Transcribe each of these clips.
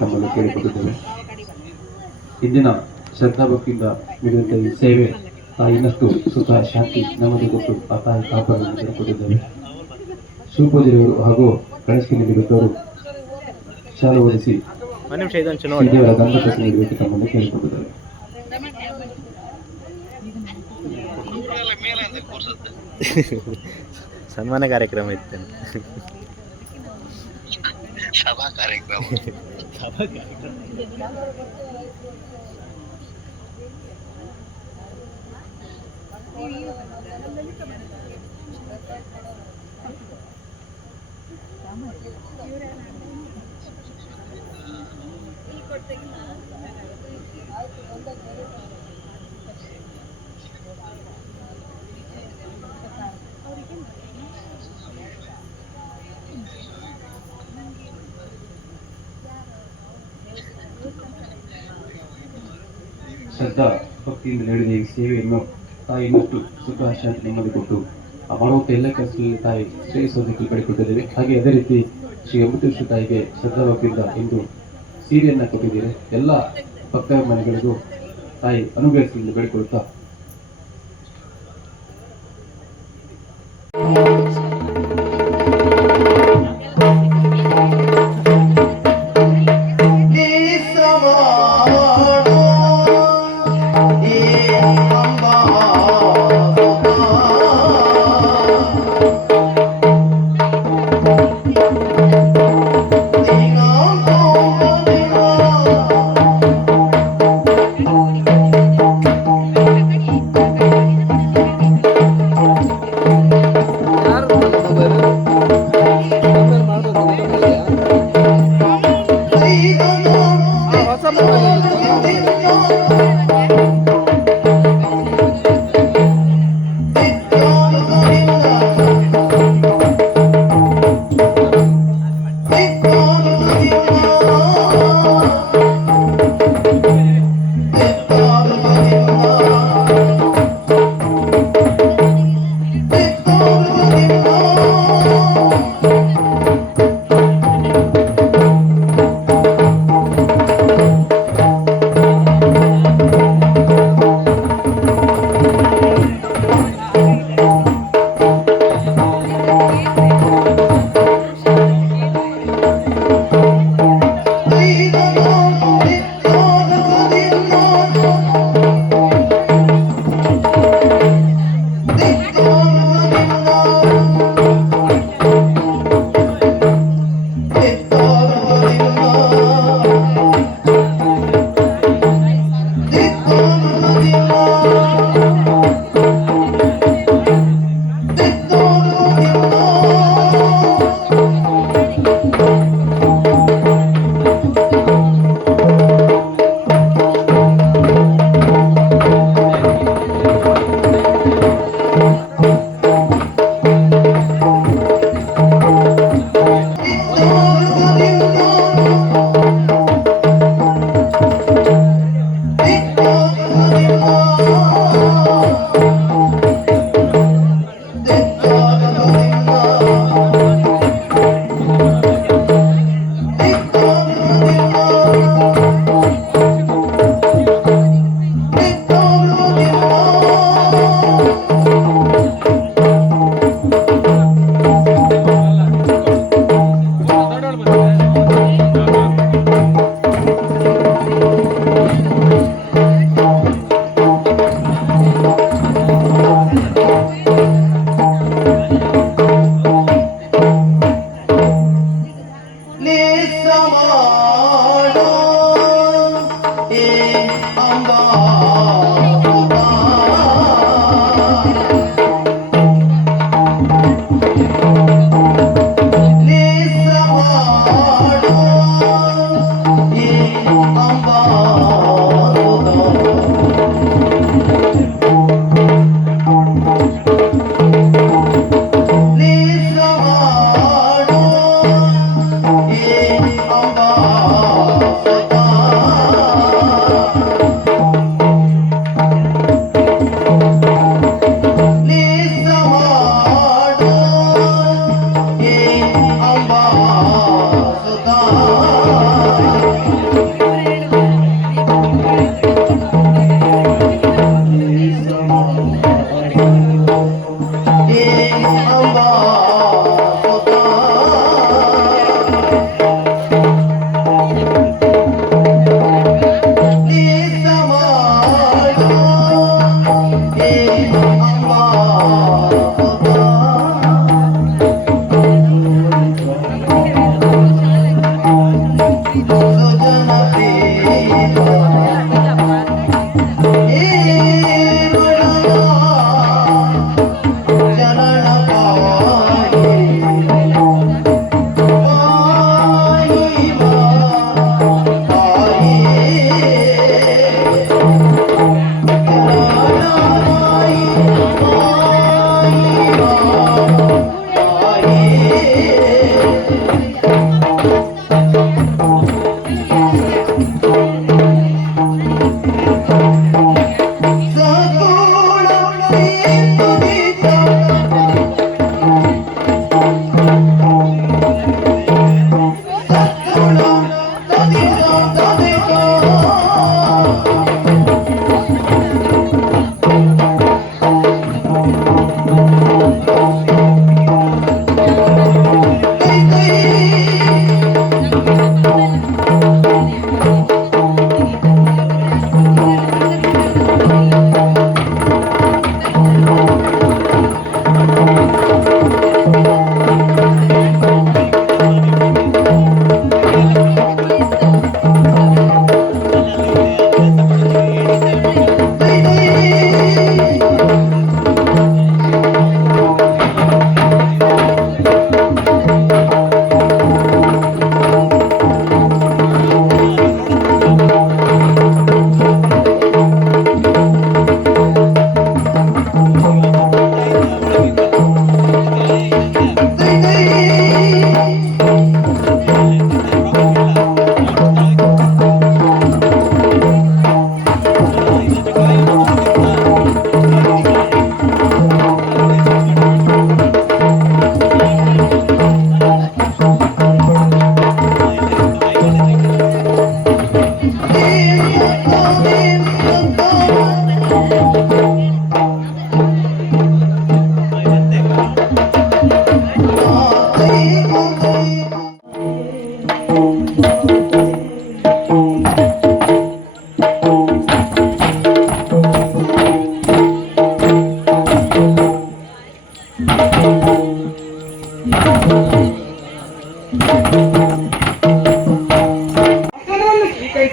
ತಮ್ಮನ್ನು ಕೇಳಿಕೊಂಡಿದ್ದೇವೆ. ಇಂದಿನ ಶ್ರದ್ಧಾಭಕ್ತಿಯಿಂದ ನೀಡಿದಂಥ ಈ ಸೇವೆ ಇನ್ನಷ್ಟು ಸುಖ ಶಾಂತಿ ನೆಮ್ಮದಿ ಕೊಟ್ಟು ಆ ತಾಯಿ ಕಾಪಾಡಲು ಕೇಳಿಕೊಂಡಿದ್ದೇವೆ. ಶಿವಪೂಜೆಯವರು ಹಾಗೂ ಗಣೇಶನಿಗೆ ಬಿಟ್ಟವರು ಶಾಲೆ ಓದಿಸಿ ದೇವರ ದಂಡಪತಿ ನೀಡಬೇಕು ತಮ್ಮನ್ನು ಕೇಳಿಕೊಂಡಿದ್ದೇವೆ. ಸನ್ಮಾನ ಕಾರ್ಯಕ್ರಮ ಇತ್ತು. ಸಭಾ ಕಾರ್ಯಕ್ರಮ ಶ್ರದ್ಧಾ ಭಕ್ತಿಯಿಂದ ನೀಡಿದ ಈ ಸೇವೆಯನ್ನು ತಾಯಿ ಇನ್ನಷ್ಟು ಸುಖ ಶಾಂತಿ ನೆಮ್ಮದಿ ಕೊಟ್ಟು ಮಾಡುವಂಥ ಎಲ್ಲ ಕೆಲಸದಲ್ಲಿ ತಾಯಿ ಶ್ರೇಯಿಸೋದಕ್ಕೆ ಕಡಿಕೊಟ್ಟಿದ್ದೇವೆ. ಹಾಗೆ ಅದೇ ರೀತಿ ಶ್ರೀ ಅಮೃತೇಶ್ವರ ತಾಯಿಗೆ ಶ್ರದ್ಧಾ ಭಕ್ತಿಯಿಂದ ಇಂದು ಸೀರೆಯನ್ನು ಕೊಟ್ಟಿದ್ದೀರಿ. ಎಲ್ಲ ಭಕ್ತರ ಮನೆಗಳಿಗೂ ತಾಯಿ ಅನುಗ್ರಹಿಸಿ ಬೇಡಿಕೊಳ್ತಾ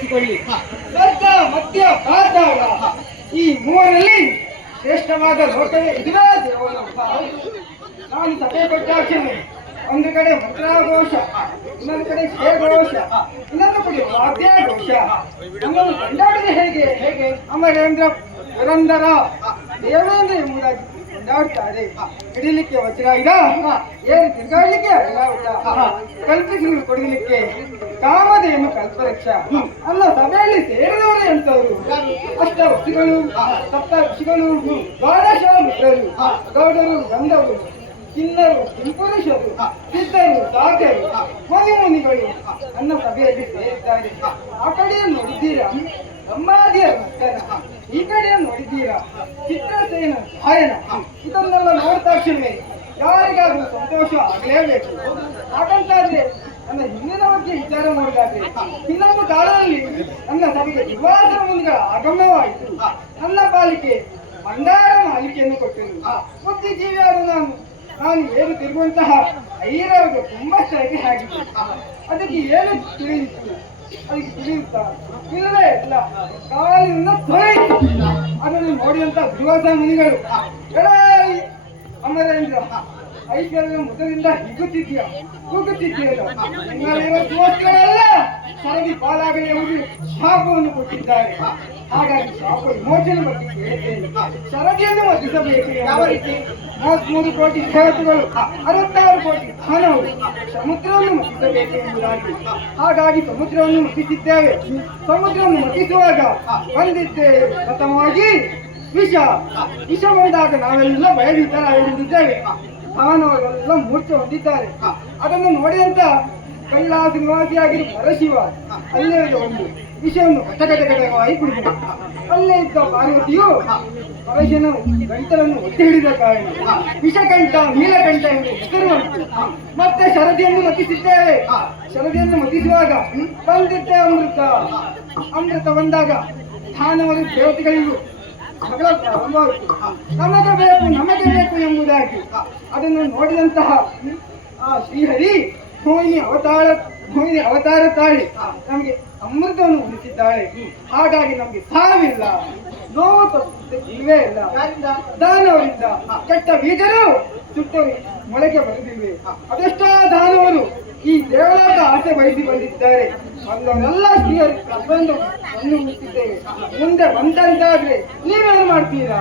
ಆರಿಸಿಕೊಳ್ಳಿ. ಸ್ವರ್ಗ, ಮಧ್ಯ, ಪಾತಾಳ ಈ ಮೂವರಲ್ಲಿ ಶ್ರೇಷ್ಠವಾದ ಲೋಕವೇ ಇದುವೇ ದೇವಲೋಕ. ನಾನು ಸಭೆ ಕೊಟ್ಟಾಕ್ಷಣೆ ಒಂದು ಕಡೆ ಮಂತ್ರಾಘೋಷ, ಇನ್ನೊಂದು ಕಡೆ ಘೋಷ, ಇನ್ನೊಂದು ಕಡೆ ವಾದ್ಯಘೋಷ. ನಮ್ಮನ್ನು ಕೊಂಡಾಡಿದ ಹೇಗೆ ಹೇಗೆ ಅಮರೇಂದ್ರ ಪುರಂದರ ದೇವೇಂದ್ರ ಎಂಬುದಾಗಿ ಕೊಂಡಾಡ್ತಾರೆ. ಹಿಡಿಲಿಕ್ಕೆ ವಜ್ರಾಯುಧ, ಏರು ತಿರುಗಾಡಲಿಕ್ಕೆ ಅಡಲಾಯುಧ, ಕಲ್ಪಿಸಿಗಳು ಕೊಡಲಿಕ್ಕೆ ಕಾಮಧೇನು ಕಲ್ಪವೃಕ್ಷ. ಅಲ್ಲ ಸಭೆಯಲ್ಲಿ ಸೇರಿದವರು ಎಂತವರು? ಅಷ್ಟ ಋಷಿಗಳು, ಸಪ್ತ ಋಷಿಗಳು, ದ್ವಾದಶ ಮಿತ್ರರು, ಗೌಡರು, ಗಂಧವರು, ಕಿನ್ನರು, ಕಿಂಪುರುಷರು, ಸಿದ್ಧರು, ಸಾಧ್ಯರು, ಮುನಿಗಳು ನನ್ನ ಸಭೆಯಲ್ಲಿ ಸೇರಿದ್ದಾರೆ. ಆ ಕಡೆಯನ್ನು ನೋಡಿದ್ದೀರಾ ಬ್ರಹ್ಮಾದಿಯ ನರ್ತನ, ಈ ಕಡೆಯನ್ನು ನೋಡಿದ್ದೀರಾ ಚಿತ್ರಸೇನ ಗಾಯನ. ಇದನ್ನೆಲ್ಲ ನೋಡ್ತಾಕ್ಷಣವೇ ಯಾರಿಗಾದ್ರೂ ಸಂತೋಷ ಆಗಲೇಬೇಕು. ಹಾಗಂತಾದ್ರೆ ನನ್ನ ಹಿಂದಿನ ಬಗ್ಗೆ ವಿಚಾರ ಮಾಡಿದಾದ್ರೆ ಇನ್ನೊಂದು ಕಾಲದಲ್ಲಿ ನನ್ನ ಸಭೆಗೆ ದುರ್ವಾಸನ ಮುನಿಗಳ ಆಗಮನವಾಯಿತು. ನನ್ನ ಪಾಲಿಕೆ ಮಂಡಾರ ಮಾಲಿಕೆಯನ್ನು ಕೊಟ್ಟರು. ಬುದ್ಧಿಜೀವಿಯಾದ ನಾನು ಏನು ತಿರುಗುವಂತಹ ಐರಾವಗೆ ತುಂಬಾ ಸರಿ ಆಗಿದೆ. ಅದಕ್ಕೆ ಏನು ತಿಳಿಯಿತು? ಅದಕ್ಕೆ ತಿಳಿಯುತ್ತಾ ಇಲ್ಲವೇ ಇಲ್ಲ, ಕಾಲಿನಿಂದ ತೊಳೆಯಿತು. ಅದನ್ನು ನೋಡಿದಂತ ದುರ್ವಾಸ ಮುನಿಗಳು, ಅಮರೇಂದ್ರ ಐಶ್ವರ್ಯ ಮೊದಲಿಂದ ಕೂಗುತ್ತಿದ್ದೀಯಲ್ಲ, ನಿಮ್ಮಲ್ಲಿರೋ ದೋಷಗಳೆಲ್ಲ ಸರದಿ ಪಾಲಾಗಲಿ ಎಂಬುದು ಶಾಪವನ್ನು ಕೊಟ್ಟಿದ್ದಾರೆ. ಹಾಗಾಗಿ ಶಾಪ ವಿಮೋಚನೆ ಬಗ್ಗೆ ಕೇಳಿದ್ದೇನೆ. ಸರದಿಯನ್ನು ವರ್ತಿಸಬೇಕು. ಯಾವ ರೀತಿ? 33 ಕೋಟಿ ದೇವತೆಗಳು, 66 ಕೋಟಿ ದಾನವರು ಸಮುದ್ರವನ್ನು ಮತಿಸಬೇಕು ಎಂಬುದಾಗಿ. ಹಾಗಾಗಿ ಸಮುದ್ರವನ್ನು ಮತಿಸಿದ್ದೇವೆ. ಸಮುದ್ರವನ್ನು ಮತಿಸುವಾಗ ಬಂದಿದ್ದೇವೆ ಪ್ರಥಮವಾಗಿ ವಿಷ ಬಂದಾಗ ನಾವೆಲ್ಲ ಭಯಭೀತರಾಗಿದ್ದೇವೆ. ಮಾನವರೆಲ್ಲ ಮೂರ್ಛೆ ಹೊಂದಿದ್ದಾರೆ. ಅದನ್ನು ನೋಡಿದಂತ ಕೈಲಾಸ ನಿವಾಸಿಯಾಗಿರುವ ಪರಶಿವ ಅಲ್ಲೇ ಒಂದು ವಿಷಯನ್ನು ಕಟಕಟಕಟಕವಾಗಿ ಕುಡಿದ. ಅಲ್ಲೇ ಇದ್ದ ಪಾರ್ವತಿಯು ಪರಶಿವನ ಗಂಟಲನ್ನು ಒತ್ತಿ ಹಿಡಿದ ಕಾರಣ ವಿಷಕಂಠ, ನೀಲಕಂಠ ಎಂದು ಹೆಸರು ಬಂತು. ಮತ್ತೆ ಶರದಿಯನ್ನು ಮತಿಸಿದ್ದೇವೆ. ಶರದಿಯನ್ನು ಮತಿಸುವಾಗ ಬಂದಿದ್ದೆ ಅಮೃತ ಬಂದಾಗ ದಾನವರು ದೇವತೆಗಳಿಗೂ ಜಗಳ ಪ್ರಾರಂಭವಾಯಿತು. ನಮಗೆ ಬೇಕು ಎಂಬುದಾಗಿ. ಅದನ್ನು ನೋಡಿದಂತಹ ಆ ಶ್ರೀಹರಿ ಮೋಹಿನಿ ಅವತಾರ ತಾಳಿ ನಮಗೆ ಅಮೃತವನ್ನು ಉಳಿಸಿದ್ದಾಳೆ. ಹಾಗಾಗಿ ನಮಗೆ ಸಾವಿಲ್ಲ, ನೋವು ಇಲ್ವೇ ಇಲ್ಲ. ದಾನವರಿಂದ ಕೆಟ್ಟ ಬೀಜರು ಸುಟ್ಟರು ಮೊಳಕೆ ಬರುತ್ತಿವೆ. ಅದೆಷ್ಟೋ ದಾನವರು ಈ ದೇವರಾದ ಆಸೆ ಬಯಸಿ ಬಂದಿದ್ದಾರೆ. ಅಲ್ಲವರೆಲ್ಲ ಶ್ರೀಹರಿ ಪ್ರಬಂಧವನ್ನು ಮುಟ್ಟಿದ್ದೇವೆ. ಮುಂದೆ ಬಂದಂತಾದ್ರೆ ನೀವೇನು ಮಾಡ್ತೀರಾ?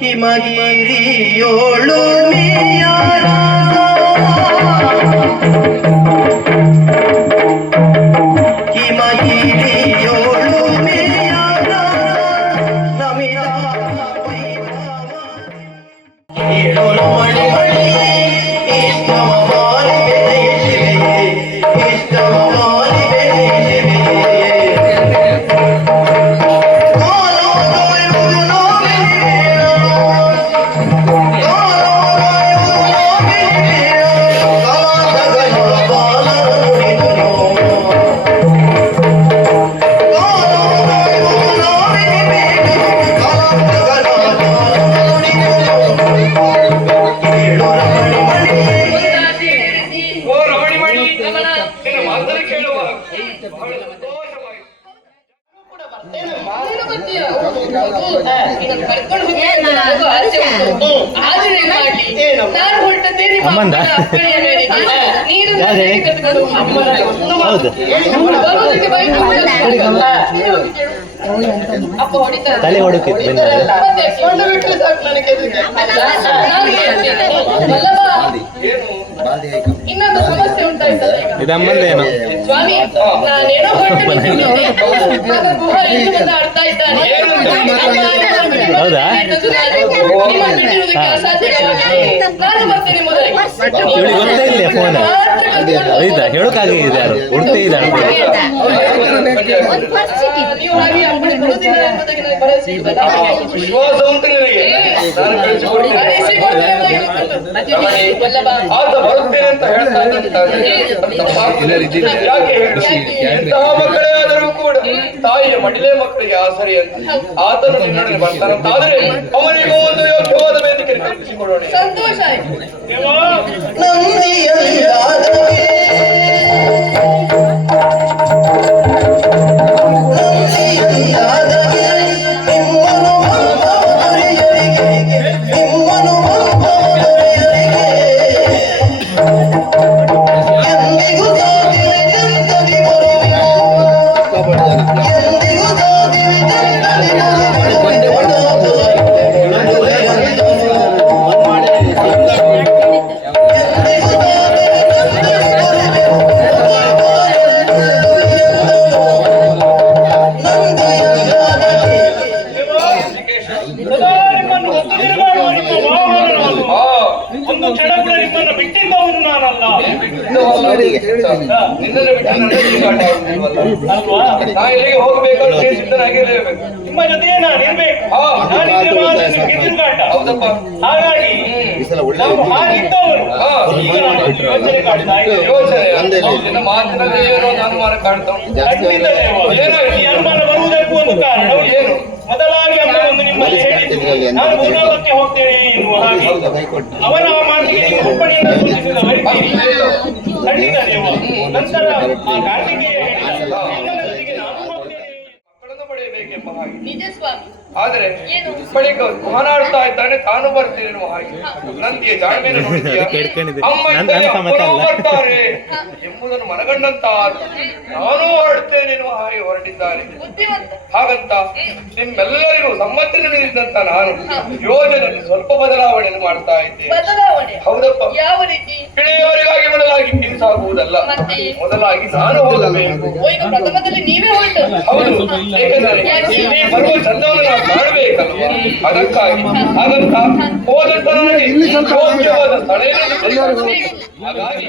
ಹಿಮಗಿರಿಯೋಳು ಹಿಮಗಿರಿಯೋಳು ಮಾತನ್ನು ಕೇಳುವಾಗ ಬಹಳ ಸಂತೋಷವಾಯಿತು. ಅಮ್ಮಂದ ಹೌದು ತಲೆ ಹೊಡುಕಿತ್ತು ಇನ್ನೊಂದು ಸಮಸ್ಯೆ ಉಂಟಾಯ್ತದೆ ಇದು ಅಮ್ಮಂದೇನು ಸ್ವಾಮಿ, ನಾನೇನೋ ಆಡ್ತಾ ಇದ್ದಾನೆ. ಹೌದಾ ನಾನು ಬರ್ತೇನೆ ಮೊದಲಿಗೆ. ಇವಳಿಗೆ ಗೊತ್ತೇ ಇಲ್ಲ ಫೋನ್ ಹೌದಾ ಹೇಳೋಕ್ಕಾಗಿದೆ ಯಾರು ಹುಡ್ತೇ ಇದ್ದಾಳೆ ನೀವು ಹಾಗೆ ಅಪ್ಪಣೆ ಕೊಡುವುದಿಲ್ಲ ಎಂಬುದಾಗಿ ನನಗೆ ಭರವಸೆ ಇಲ್ವಲ್ಲ? ವಿಶ್ವಾಸ ಉಂಟು ನಿನಗೆ. ನಾನು ಕಳಿಸಿಕೊಡ್ತೇನೆ. ವಲ್ಲಭ, ಆತ ಬರುತ್ತೇನೆ ಅಂತ ಹೇಳ್ತಾ ಇದ್ದಾನೆ. ಯಾಕೆ ಹೇಳು? ಎಂತಹ ಮಕ್ಕಳೇ ಆದರೂ ಕೂಡ ತಾಯಿಯ ಮಡಿಲೇ ಮಕ್ಕಳಿಗೆ ಆಸರೆ ಅಂತ ಆತನು ನಿನ್ನೊಡನೆ ಬರ್ತಾನಂತಾದ್ರೆ ಅವನಿಗೂ ಒಂದು ಯೋಗ್ಯವಾದ ವೇದಿಕೆ ಕಲ್ಪಿಸಿಕೊಡೋಣ. ಸಂತೋಷ ಆಯ್ತು. ಒಂದು ಕ್ಷಣ ಕೂಡ ನಿಮ್ಮನ್ನು ಬಿಟ್ಟಿದ್ದವನು ನಾನಲ್ಲ. ನಿನ್ನನ್ನು ಬಿಟ್ಟು ನನ್ನ ಜೀವಾಟ ಆಗುವುದಿಲ್ವಲ್ಲ? ನಾ ಎಲ್ಲಿಗೆ ಹೋಗಬೇಕಂತ ಸಿದ್ಧನಾಗಿರಲೇಬೇಕು. ನಿಮ್ಮ ಜೊತೆ ನಾನು ಇರ್ಬೇಕು. ಹೌದಪ್ಪ. ಹಾಗಾಗಿ ನಾವು ಹಾಗಿದ್ದವರು ಈಗ ನಾನು ಯೋಚನೆ ಕಾಡ್ತಾ ಇದ್ದೇವೆ. ಯೋಚನೆ ನಿನ್ನ ಮಾತಿನಲ್ಲಿ ಏನೋ ಅನುಮಾನ ಕಾಣ್ತಾ ಉಂಟು. ಏನೋ ಈ ಅನುಮಾನ ಬರುವುದಕ್ಕೂ ಒಂದು ಕಾರಣ ಏನು? ಮೊದಲಾಗಿ ಅಮ್ಮ ಒಂದು ನಿಮ್ಮಲ್ಲಿ ಹೇಳಿದ್ದು ನಾನು ಭೂಲೋಕಕ್ಕೆ ಹೋಗ್ತೇನೆ ಎನ್ನುವ ಹಾಗೆ ಅವನ ಆ ಮಾತಿಗೆ ನೀವು ಒಪ್ಪಣೆಯನ್ನು ಸೂಚಿಸಿದ ವೈದ್ಯರಿಗೆ ಖಂಡಿತ ದೇವ. ನಂತರ ಆ ಕಾರ್ತಿಕೇಯ ಹೇಳಿದ ನಿನ್ನೊಂದಿಗೆ ನಾನು ಹೋಗ್ತೇನೆ. ಮಕ್ಕಳನ್ನು ಪಡೆಯಬೇಕೆಂಬ ಹಾಗೆ. ನಿಜ ಸ್ವಾಮಿ. ಆದರೆ ಏನು? ಬಳಿಕ ಮಾತನಾಡ್ತಾ ಇದ್ದಾನೆ, ತಾನು ಬರ್ತೇನೆ ಎನ್ನುವ ಹಾಗೆ. ನಂದಿಯ ಜಾಣ್ಮೆಯನ್ನು ನೋಡಿದ್ಯಾ? ಕೇಳ್ಕೊಂಡಿದ್ದೆ. ಅಮ್ಮ ನನ್ನ ಇದ್ದರೆ ಸಮೇತ ಅಪ್ಪನೂ ಅಲ್ಲ. ಬರ್ತಾರೆ ಎಂಬುದನ್ನು ಮನಗಂಡಂತ ಆತ ನಾನು ಹೊರಡ್ತೇನೆ ಎನ್ನುವ ಹಾಗೆ ಹೊರಟಿದ್ದಾನೆ. ಬುದ್ಧಿವಂತ. ಹಾಗಂತ ನಿಮ್ಮೆಲ್ಲರಿಗೂ ಸಮ್ಮತಿ ನೀಡಿದಂತ ನಾನು ಯೋಜನೆಯಲ್ಲಿ ಸ್ವಲ್ಪ ಬದಲಾವಣೆಯನ್ನು ಮಾಡ್ತಾ ಇದ್ದೇನೆ. ಬದಲಾವಣೆ ಹೌದಪ್ಪ. ಯಾವ ರೀತಿ? ಇಳೆಯವರಿಗಾಗಿ ಮೊದಲಾಗಿ ಕಿರಿಸಾಗುವುದಲ್ಲ, ಮತ್ತೆ? ಮೊದಲಾಗಿ ನಾನು ಹೋಗಬೇಕು. ಓ, ಈಗ ಪ್ರಥಮದಲ್ಲಿ ನೀವೇ ಹೊರಟು. ಹೌದು, ಏಕೆಂದರೆ ಇಲ್ಲಿ ಬರುವ ಚಂದವನ್ನು ನಾವು ಕಾಣಬೇಕಲ್ವ? ಅದಕ್ಕಾಗಿ ಹಾಗಂತ ಹೋದಂತ ನನಗೆ ಯೋಗ್ಯವಾದ ಸ್ಥಳ ಏನೆಂದು ತಿಳಿಯುವುದು. ಹಾಗಾಗಿ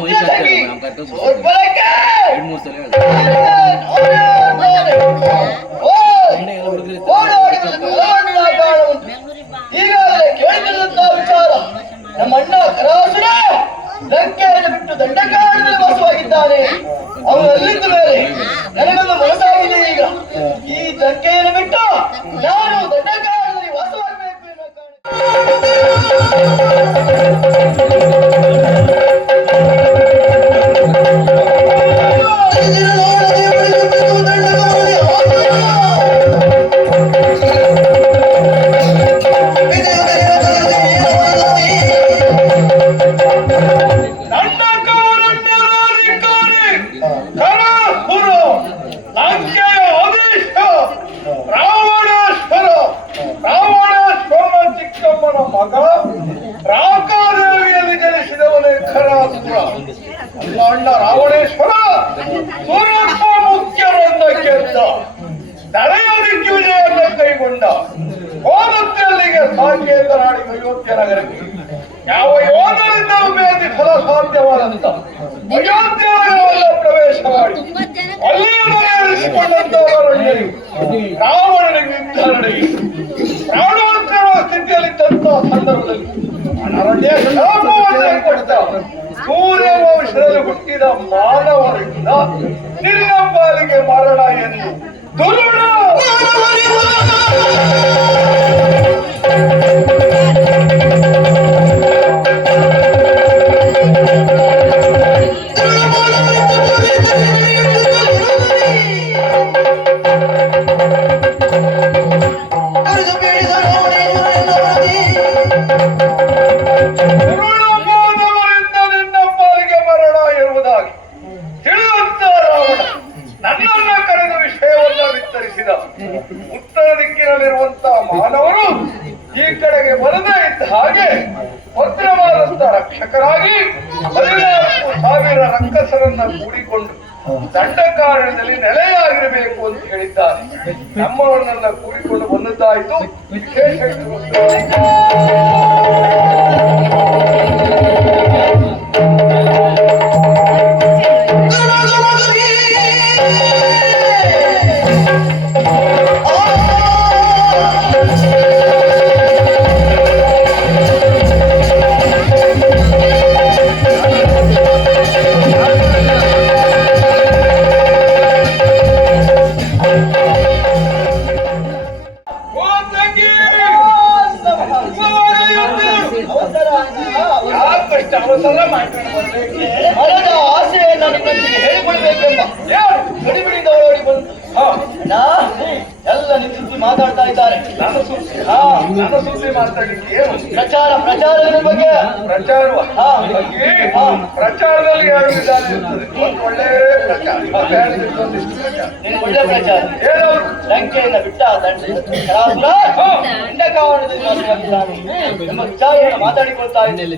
ಮುದ್ದೆ ತಂಗಿ ಸೋರ್ಬಲಕ್ಕೆ ಈಗಾಗಲೇ ಕೇಳಿದಂತ ವಿಚಾರ ನಮ್ಮ ಅಣ್ಣ ಕರಾಸುರ ಲಂಕೆಯನ್ನು ಬಿಟ್ಟು ದಂಡಕಾರಣ್ಯದಲ್ಲಿ ವಾಸವಾಗಿದ್ದಾನೆ. ಅವನು ಅಲ್ಲಿದ್ದ ಮೇಲೆ ನನಗೊಂದು ಮನಸ್ಸಾಗಿದೆ. ಈಗ ಈ ಲಂಕೆಯನ್ನು ಬಿಟ್ಟು ನಾನು ದಂಡಕಾರಣ್ಯದಲ್ಲಿ ವಾಸವಾಗಬೇಕು ಎನ್ನುವ ಅಣ್ಣ ರಾವಣೇಶ್ವರ ಸೂರ್ಯಪ್ಪ ಮುಖ್ಯರನ್ನ ಗೆದ್ದ, ತಲೆಯ ದಿಗ್ವಿಜಯವನ್ನು ಕೈಗೊಂಡ. ಹೋದತ್ತಲ್ಲಿಗೆ ಸಾಕೇತನಾಡಿ ಅಯೋಧ್ಯ ನಗರಕ್ಕೆ ಯಾವ ಯೋಧರಿಂದ ಬೇದಿ ಫಲ ಸಾಧ್ಯವಾದಂತ ಅಯೋಧ್ಯ ನಗರವನ್ನ ಪ್ರವೇಶ ಮಾಡಿ ಅಲ್ಲಿಯೇ ಇರಿಸಿಕೊಂಡಂತವರೊಂದಿಗೆ ರಾವಣನಿಗೆ ಯುದ್ಧ ನಡೆಯಿತು. ಪ್ರಾಣೋತ್ತರ ಸ್ಥಿತಿಯಲ್ಲಿದ್ದಂತ ಸಂದರ್ಭದಲ್ಲಿ ಅರಣ್ಯ ಶಾಪವನ್ನೇ ಕೊಟ್ಟ. ಸೂರ್ಯ ವಂಶದಲ್ಲಿ ಹುಟ್ಟಿದ ಮಾನವರಿಂದ ನಿನ್ನ ಪಾಲಿಗೆ ಮರಣ ಎಂದು ದುರುಳ ಉತ್ತರ ದಿಕ್ಕಿನಲ್ಲಿರುವಂತಹ ಮಾನವರು ಈ ಕಡೆಗೆ ಬರದೇ ಇದ್ದ ಹಾಗೆ ಭದ್ರವಾದಂತ ರಕ್ಷಕರಾಗಿ 14,000 ರಕ್ಕಸರನ್ನ ಕೂಡಿಕೊಂಡು ದಂಡಕಾರಣ್ಯದಲ್ಲಿ ನೆಲೆಯಾಗಿರಬೇಕು ಅಂತ ಹೇಳಿದ್ದಾರೆ. ನಮ್ಮವರನ್ನೆಲ್ಲ ಕೂಡಿಕೊಂಡು ಬಂದದ್ದಾಯಿತು. ವಿಶೇಷ ಅವಸರ ಮಾಡ್ಕೊಂಡು ಬರ್ಬೇಕು. ಮರದ ಆಸೆಯನ್ನು ನಿಮ್ಮೊಂದಿಗೆ ಹೇಳಿಕೊಳ್ಬೇಕೆಂಬ ಗಡಿಬಿಡಿದವರೊಡಿ ಬಂದು ಎಲ್ಲ ನಿಂತು ಮಾತಾಡ್ತಾ ಇದ್ದಾರೆ. ನನ್ನ ಸುದ್ದಿ ಮಾತಾಡ್ಲಿಕ್ಕೆ ಏನು ಪ್ರಚಾರದ ಬಗ್ಗೆ ಪ್ರಚಾರದಲ್ಲಿ ಎರಡು ವಿಧಾನ ಇರ್ತದೆ. ಒಳ್ಳೆ ಪ್ರಚಾರ, ಒಳ್ಳೆ ಪ್ರಚಾರ ಏನು ಲಂಕೆಯನ್ನು ಬಿಟ್ಟ ದಂಡಕಾರಣ್ಯದಲ್ಲಿ ಎಂಬ ವಿಚಾರವನ್ನು ಮಾತಾಡಿಕೊಳ್ತಾ ಇದ್ದೇನೆ.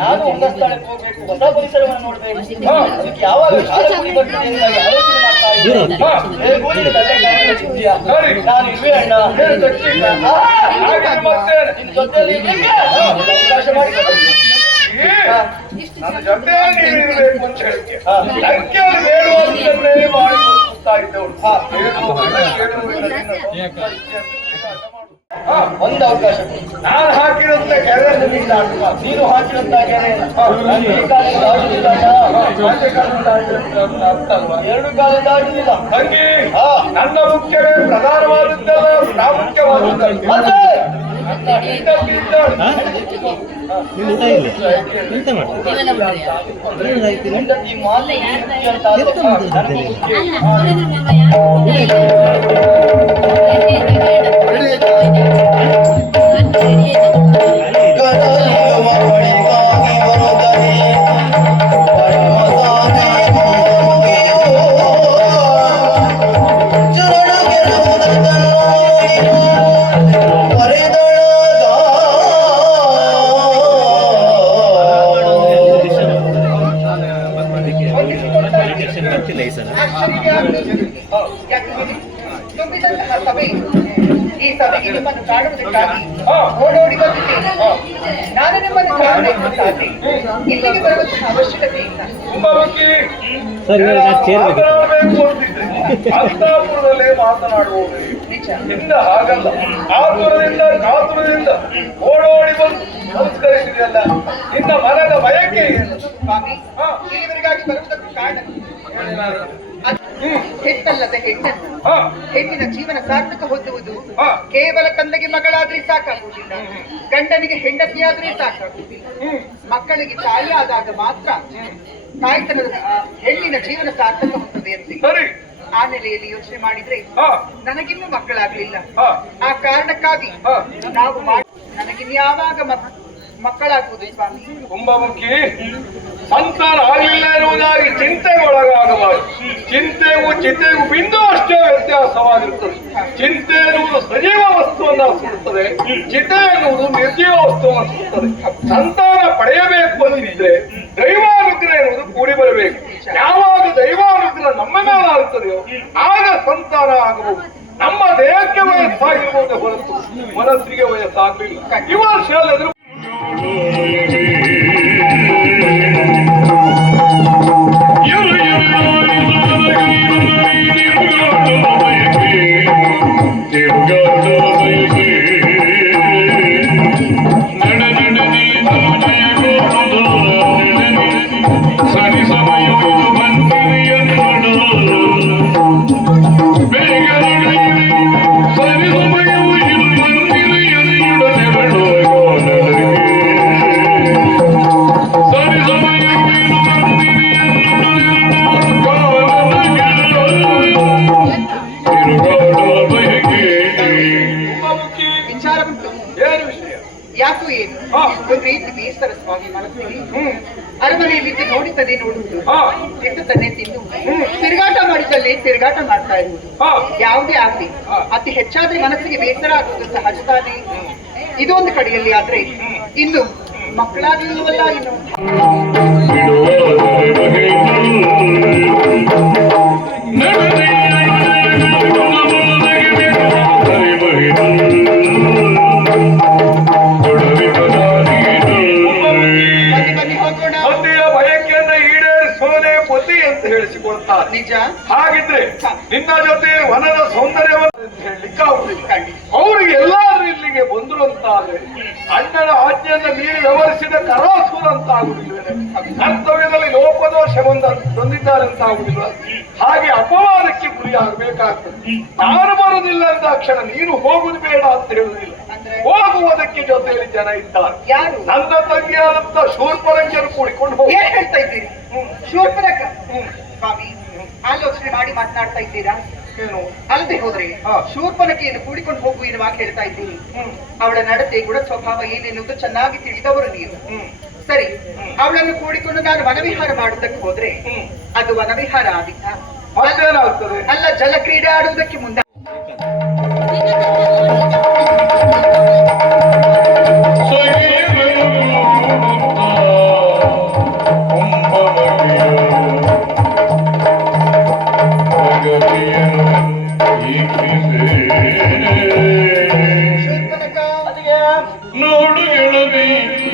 ನಾನು ಹೊಸ ಸ್ಥಳಕ್ಕೆ ಹೋಗ್ಬೇಕು, ಹೊಸ ಪರಿಸರವನ್ನು ನೋಡ್ಬೇಕು. ಅದಕ್ಕೆ ಯಾವಾಗ ಕಾಲ ಕೂಡಿ ಬರ್ತದೆ ಆಲೋಚನೆ ಮಾಡ್ತಾ ಇದ್ದೀನಿ. ನಾನು ಇರುವೆ ಅಣ್ಣ, ನಿನ್ನ ಜೊತೆಯಲ್ಲಿ ಅವಕಾಶ ಮಾಡಿ ನನ್ನ ಜೊತೆ ನೀಡಿರಬೇಕು ಅಂತ ಹೇಳಿಕೆ ಲಂಕೆಯಲ್ಲಿ ಹೇಳುವಂತನ್ನೇ ಮಾಡಿ ಹೋಗ್ತಾ ಇದ್ದವಳು. ಒಂದು ಅವಕಾಶ ನಾನು ಹಾಕಿದಂತ ಕೆರೆ ನೀನು ಹಾಕಿದಂತ ಕೆರೆ ಎರಡು ಕಾಲ ದಾಟುವುದಿಲ್ಲ. ಹಂಗೆ ನನ್ನ ಮುಖ್ಯವೇ ಪ್ರಧಾನವಾದದ್ದಲ್ಲ, ಪ್ರಾಮುಖ್ಯವಾದದ್ದಲ್ಲ. ಮತ್ತೆ ಹೆಂಡತಿ ಮಾತು ತುಂಬಿದಂತಹ ಸಭೆ, ಈ ಸಭೆಗೆ ನಿಮ್ಮನ್ನು ಕಾಡುವುದಕ್ಕಾಗಿ ಓಡೋಡಿ ಬಂದಿದ್ದೇನೆ. ನಾನು ನಿಮ್ಮನ್ನು ಕಾರಣ ಗೊತ್ತಾಗಿ ಇಲ್ಲಿಗೆ ಬರುವಂತಹ ಅವಶ್ಯಕತೆ ಇಲ್ಲ. ಸರ್ ಇವಾಗ ನಾನು ಚೇರ್ ಮಾತನಾಡಬೇಕು ಅಂತಿದ್ರೆ ಅಂತಾಪುರದಲ್ಲೇ ಮಾತನಾಡುವುದು ನಿಜ. ಹಿಂದ ಹಾಗಲ್ಲ. ಆತುರದಿಂದ ಕಾತುರದಿಂದ ಓಡೋಡಿ ಬಂದು ನಮಸ್ಕರಿಸಿದೆಯಲ್ಲ, ನಿನ್ನ ಮನದ ಬಯಕೆ ಏನು? ಸ್ವಾಮಿ, ಇಲ್ಲಿವರೆಗಾಗಿ ಬರುವುದಕ್ಕೂ ಕಾರಣ ಹೆಣ್ಣಲ್ಲದ ಹೆಣ್ಣನ್ನು ಹೆಣ್ಣಿನ ಜೀವನ ಸಾರ್ಥಕ ಹೊಂದುವುದು ಕೇವಲ ತಂದೆಗೆ ಮಗಳಾದ್ರೆ ಸಾಕಾಗುವುದಿಲ್ಲ, ಗಂಡನಿಗೆ ಹೆಂಡತಿಯಾದ್ರೆ ಸಾಕಾಗುವುದಿಲ್ಲ. ಮಕ್ಕಳಿಗೆ ತಾಯಿ ಆದಾಗ ಮಾತ್ರ ತಾಯ್ತನದ ಹೆಣ್ಣಿನ ಜೀವನ ಸಾರ್ಥಕ ಹೊಂದುತ್ತದೆ ಅಂತ ಸರಿ. ಆ ನೆಲೆಯಲ್ಲಿ ಯೋಚನೆ ಮಾಡಿದ್ರೆ ನನಗಿನ್ನೂ ಮಕ್ಕಳಾಗ್ಲಿಲ್ಲ. ಆ ಕಾರಣಕ್ಕಾಗಿ ನಾವು ನನಗಿನ್ಯಾವಾಗ ಮಕ್ಕಳಾಗುವುದು ಸ್ವಾಮಿ? ಕುಂಭಮುಖಿ, ಸಂತಾನ ಆಗಲಿಲ್ಲ ಎನ್ನುವುದಾಗಿ ಚಿಂತೆಗೆ ಒಳಗಾಗಬಾರದು. ಚಿಂತೆಗೂ ಬಿಂದು ಅಷ್ಟೇ ವ್ಯತ್ಯಾಸವಾಗಿರುತ್ತದೆ. ಚಿಂತೆ ಎನ್ನುವುದು ಸಜೀವ ವಸ್ತುವನ್ನು ಸುಡುತ್ತದೆ, ಚಿಂತೆ ಎನ್ನುವುದು ನಿರ್ಜೀವ ವಸ್ತುವನ್ನು ಸುಡುತ್ತದೆ. ಸಂತಾನ ಪಡೆಯಬೇಕು ಅಂತಿದ್ರೆ ದೈವಾನುಗ್ರಹ ಎನ್ನುವುದು ಕೂಡಿ ಬರಬೇಕು. ಯಾವಾಗ ದೈವಾನುಗ್ರಹ ನಮ್ಮ ಮೇಲೆ ಆಗುತ್ತದೆಯೋ ಆಗ ಸಂತಾನ ಆಗಬಹುದು. ನಮ್ಮ ದೇಹಕ್ಕೆ ವಯಸ್ಸಾಗಿರುವುದೇ ಹೊರತು ಮನಸ್ಸಿಗೆ ವಯಸ್ಸಾಗಲಿಲ್ಲ. ಈ ವರ್ಷ ಅಲ್ಲದ್ರೂ ಯಾಕೋ ಏನು ಒಂದು ರೀತಿ ಬೇಸರ ಸ್ವಾಮಿ ಮನಸ್ಸಿಗೆ. ಅರಮನೆಯಲ್ಲಿದ್ದು ನೋಡುತ್ತದೆ ನೋಡುವುದು, ತಿನ್ನುತ್ತನ್ನೇ ತಿನ್ನುವುದು, ತಿರುಗಾಟ ಮಾಡಿದಲ್ಲಿ ತಿರುಗಾಟ ಮಾಡ್ತಾ ಇರುವುದು. ಯಾವುದೇ ಆಗ್ಲಿ ಅತಿ ಹೆಚ್ಚಾದ್ರೆ ಮನಸ್ಸಿಗೆ ಬೇಸರ ಆಗುವುದು ಸಹಜತಾನೆ. ಇದೊಂದು ಕಡೆಯಲ್ಲಿ ಆದ್ರೆ ಇನ್ನು ಮಕ್ಕಳಾಗಲಿಲ್ಲವಲ್ಲ ಇನ್ನು. ಹೇಳಿಸಿಕೊಳ್ತಾರೆ. ನಿಜ. ಹಾಗಿದ್ರೆ ನಿನ್ನ ಜೊತೆ ವನದ ಸೌಂದರ್ಯವನ್ನು ಹೇಳಲಿಕ್ಕಾಗುವುದಿಲ್ಲ. ಅವ್ರಿಗೆ ಎಲ್ಲಾದ್ರೂ ಇಲ್ಲಿಗೆ ಬಂದ್ರು ಅಂತಾದ್ರೆ ಅಣ್ಣನ ಆಜ್ಞೆಯನ್ನು ಮೀರಿ ವ್ಯವಹರಿಸಿದ ಕರಾಸುರ ಅಂತ ಆಗುದಿಲ್ಲ. ಕರ್ತವ್ಯದಲ್ಲಿ ಲೋಪದೋಷ ಬಂದಿದ್ದಾರೆ ಅಂತ ಆಗುದಿಲ್ಲ. ಹಾಗೆ ಅಪವಾದಕ್ಕೆ ಗುರಿಯಾಗಬೇಕಾಗ್ತದೆ. ನಾನು ಬರುವುದಿಲ್ಲ ಅಂದ ಕ್ಷಣ ನೀನು ಹೋಗುದು ಬೇಡ ಅಂತ ಹೇಳುವುದಿಲ್ಲ. ಹೋಗುವುದಕ್ಕೆ ಜೊತೆಯಲ್ಲಿ ಜನ ಇದ್ದಾರೆ. ಯಾರು? ನನ್ನ ತಂಗಿಯಾದಂತ ಶೂರ್ಪನಖಿಯನ್ನು ಕೂಡಿಕೊಂಡು ಹೋಗಿ. ಏನ್ ಹೇಳ್ತಾ ಇದ್ದೀರಿ? ಶೂರ್ಪನಖ ಸ್ವಾಮಿ ಆಲೋಚನೆ ಮಾಡಿ ಮಾತನಾಡ್ತಾ ಇದ್ದೀರಾ? ಏನು ಅಲ್ಲದೆ ಹೋದ್ರೆ ಶೂರ್ಪನಖಿಯನ್ನು ಕೂಡಿಕೊಂಡು ಹೋಗು ಎನ್ನುವಾಗ ಹೇಳ್ತಾ ಇದ್ದೀನಿ. ಅವಳ ನಡತೆ ಗುಣ ಸ್ವಭಾವ ಏನೆನ್ನುವುದು ಚೆನ್ನಾಗಿ ತಿಳಿದವರು ನೀವು. ಸರಿ, ಅವಳನ್ನು ಕೂಡಿಕೊಂಡು ನಾನು ವನವಿಹಾರ ಮಾಡುವುದಕ್ಕೆ ಹೋದ್ರೆ ಅದು ವನವಿಹಾರ ಆದಿತ್ತ ಅಲ್ಲ, ಜಲಕ್ರೀಡೆ ಆಡುವುದಕ್ಕೆ ಮುಂದೆ ನೋಡು ಗೆಳವಿ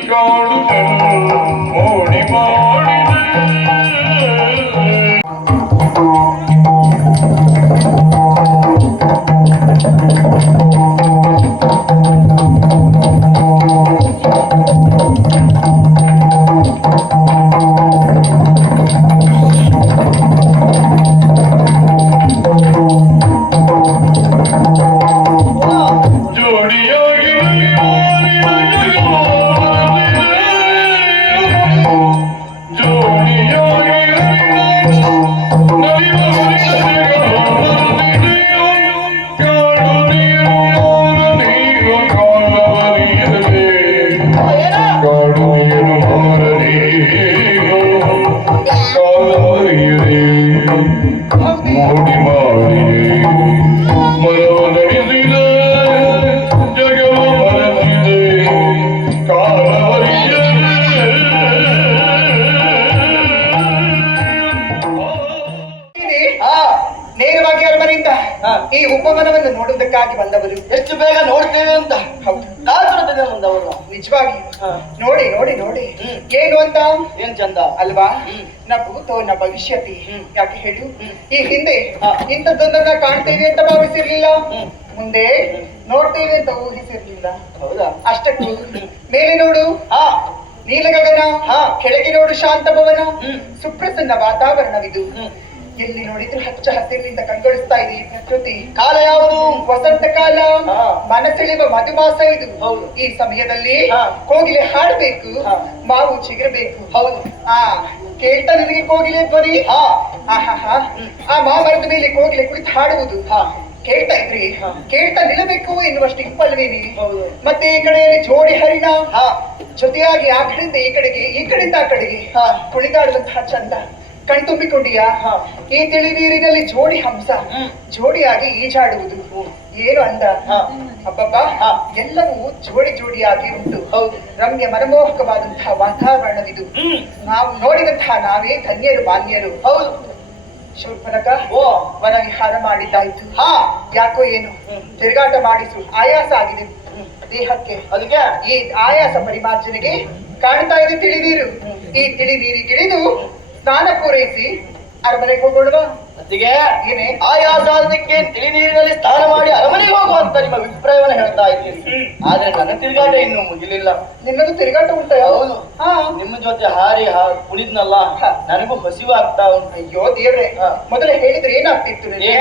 ಕಾಡು ಮೋಡಿ ಮಾಡಿದೆ. ನೇರವಾಗಿ ಅರಮನೆಯಿಂದ ಈ ಉಪವನವನ್ನು ನೋಡುವುದಕ್ಕಾಗಿ ಬಂದವರು. ಎಷ್ಟು ಬೇಗ ನೋಡ್ತೇವೆ ಅಂತ ಹೌದು. ಕಾತುರದಿಂದ ಬಂದವರು ನಿಜವಾಗಿ ನೋಡಿ ನೋಡಿ ನೋಡಿ ಏನು ಅಂತ ಏನ್ ಚಂದ ಅಲ್ವಾ ನ ಭೂತೋ ನ ಭವಿಷ್ಯತಿ ಯಾಕೆ ಹೇಳು ಈ ಹಿಂದೆ ಇಂಥದ್ದೊಂದನ್ನ ಕಾಣ್ತೇವೆ ಅಂತ ಭಾವಿಸಿರ್ಲಿಲ್ಲ ಮುಂದೆ ನೋಡ್ತೇವೆ ಅಂತ ಊಹಿಸಿರ್ಲಿಲ್ಲ ಹೌದಾ ಅಷ್ಟಕ್ಕೂ ಮೇಲೆ ನೋಡು ನೀಲ ಗಗನ ಕೆಳಗೆ ನೋಡು ಶಾಂತ ಭವನ ಸುಪ್ರಸನ್ನ ವಾತಾವರಣವಿದು ಎಲ್ಲಿ ನೋಡಿದ್ರು ಹಚ್ಚ ಹಸಿರಿನಿಂದ ಕಂಗೊಳಿಸ್ತಾ ಇದೆ ಈ ಪ್ರಕೃತಿ ಕಾಲ ಯಾವುದು ವಸಂತ ಕಾಲ ಮನಸೆಳೆಯುವ ಮಧುಮಾಸ ಇದು ಈ ಸಮಯದಲ್ಲಿ ಕೋಗಿಲೆ ಹಾಡಬೇಕು ಮಾವು ಚಿಗುರಬೇಕು ಹೌದು ಕೇಳ್ತಾ ನನಗೆ ಕೋಗಿಲೆ ಧ್ವನಿ ಆ ಮಾಮರದ ಮೇಲೆ ಕೋಗಿಲೆ ಕುಳಿತು ಹಾಡುವುದು ಕೇಳ್ತಾ ಇದ್ರಿ ಕೇಳ್ತಾ ನಿಲ್ಲಬೇಕು ಎನ್ನುವಷ್ಟು ಇಂಪಲ್ವೇನಿ ಮತ್ತೆ ಈ ಕಡೆಯಲ್ಲಿ ಜೋಡಿ ಹರಿಣ ಜೊತೆಯಾಗಿ ಆ ಕಡೆಯಿಂದ ಈ ಕಡೆಗೆ ಈ ಕಡೆಯಿಂದ ಆ ಕಡೆಗೆ ಕುಣಿದಾಡುವಂತಹ ಚಂದ ಕಣ್ತುಂಬಿಕೊಂಡಿಯಾ ಈ ತಿಳಿ ನೀರಿನಲ್ಲಿ ಜೋಡಿ ಹಂಸ ಜೋಡಿಯಾಗಿ ಈಜಾಡುವುದು ಏನು ಅಂದ ಅಬ್ಬಬ್ಬ ಎಲ್ಲವೂ ಜೋಡಿ ಜೋಡಿಯಾಗಿ ಉಂಟು ರಮ್ಯ ಮನಮೋಹಕವಾದಂತಹ ವಾತಾವರಣವಿದು ನಾವು ನೋಡಿದಂತಹ ನಾವೇ ಧನ್ಯರು ಮಾನ್ಯರು ಹೌದು ಶೂರ್ಪನಕ ವನ ವಿಹಾರ ಮಾಡಿದ್ದಾಯ್ತು ಯಾಕೋ ಏನು ತಿರುಗಾಟ ಮಾಡಿಸು ಆಯಾಸ ಆಗಿದೆ ದೇಹಕ್ಕೆ ಅದಕ್ಕೆ ಈ ಆಯಾಸ ಪರಿಮಾರ್ಜನೆಗೆ ಕಾಣ್ತಾ ಇದೆ ತಿಳಿ ನೀರು ಈ ತಿಳಿ ನೀರಿಗಿಳಿದು ಸ್ನಾನ ಪೂರೈಸಿ ಅರಮನೆಗೆ ಹೋಗೋಣವಾ ಅತ್ತಿಗೆ ಏನೇ ಆಯಾಸಕ್ಕೆ ತಿಳಿ ನೀರಿನಲ್ಲಿ ಸ್ನಾನ ಮಾಡಿ ಅರಮನೆಗೆ ಹೋಗುವಂತ ನಿಮ್ಮ ಅಭಿಪ್ರಾಯವನ್ನ ಹೇಳ್ತಾ ಇದ್ದೀನಿ ಆದ್ರೆ ನನ್ನ ತಿರುಗಾಟ ಇನ್ನು ಮುಗಿಲಿಲ್ಲ ನಿನ್ನದು ತಿರುಗಾಟ ಉಂಟಾ ಹೌದು ನಿಮ್ಮ ಜೊತೆ ಹಾರಿ ಕುಣಿದ್ನಲ್ಲ ನನಗೂ ಹಸಿವು ಆಗ್ತಾ ಉಂಟು ಅಯ್ಯೋ ದೇವ್ರೆ ಮೊದಲೇ ಹೇಳಿದ್ರೆ ಏನಾಗ್ತಿತ್ತು ನನಗೆ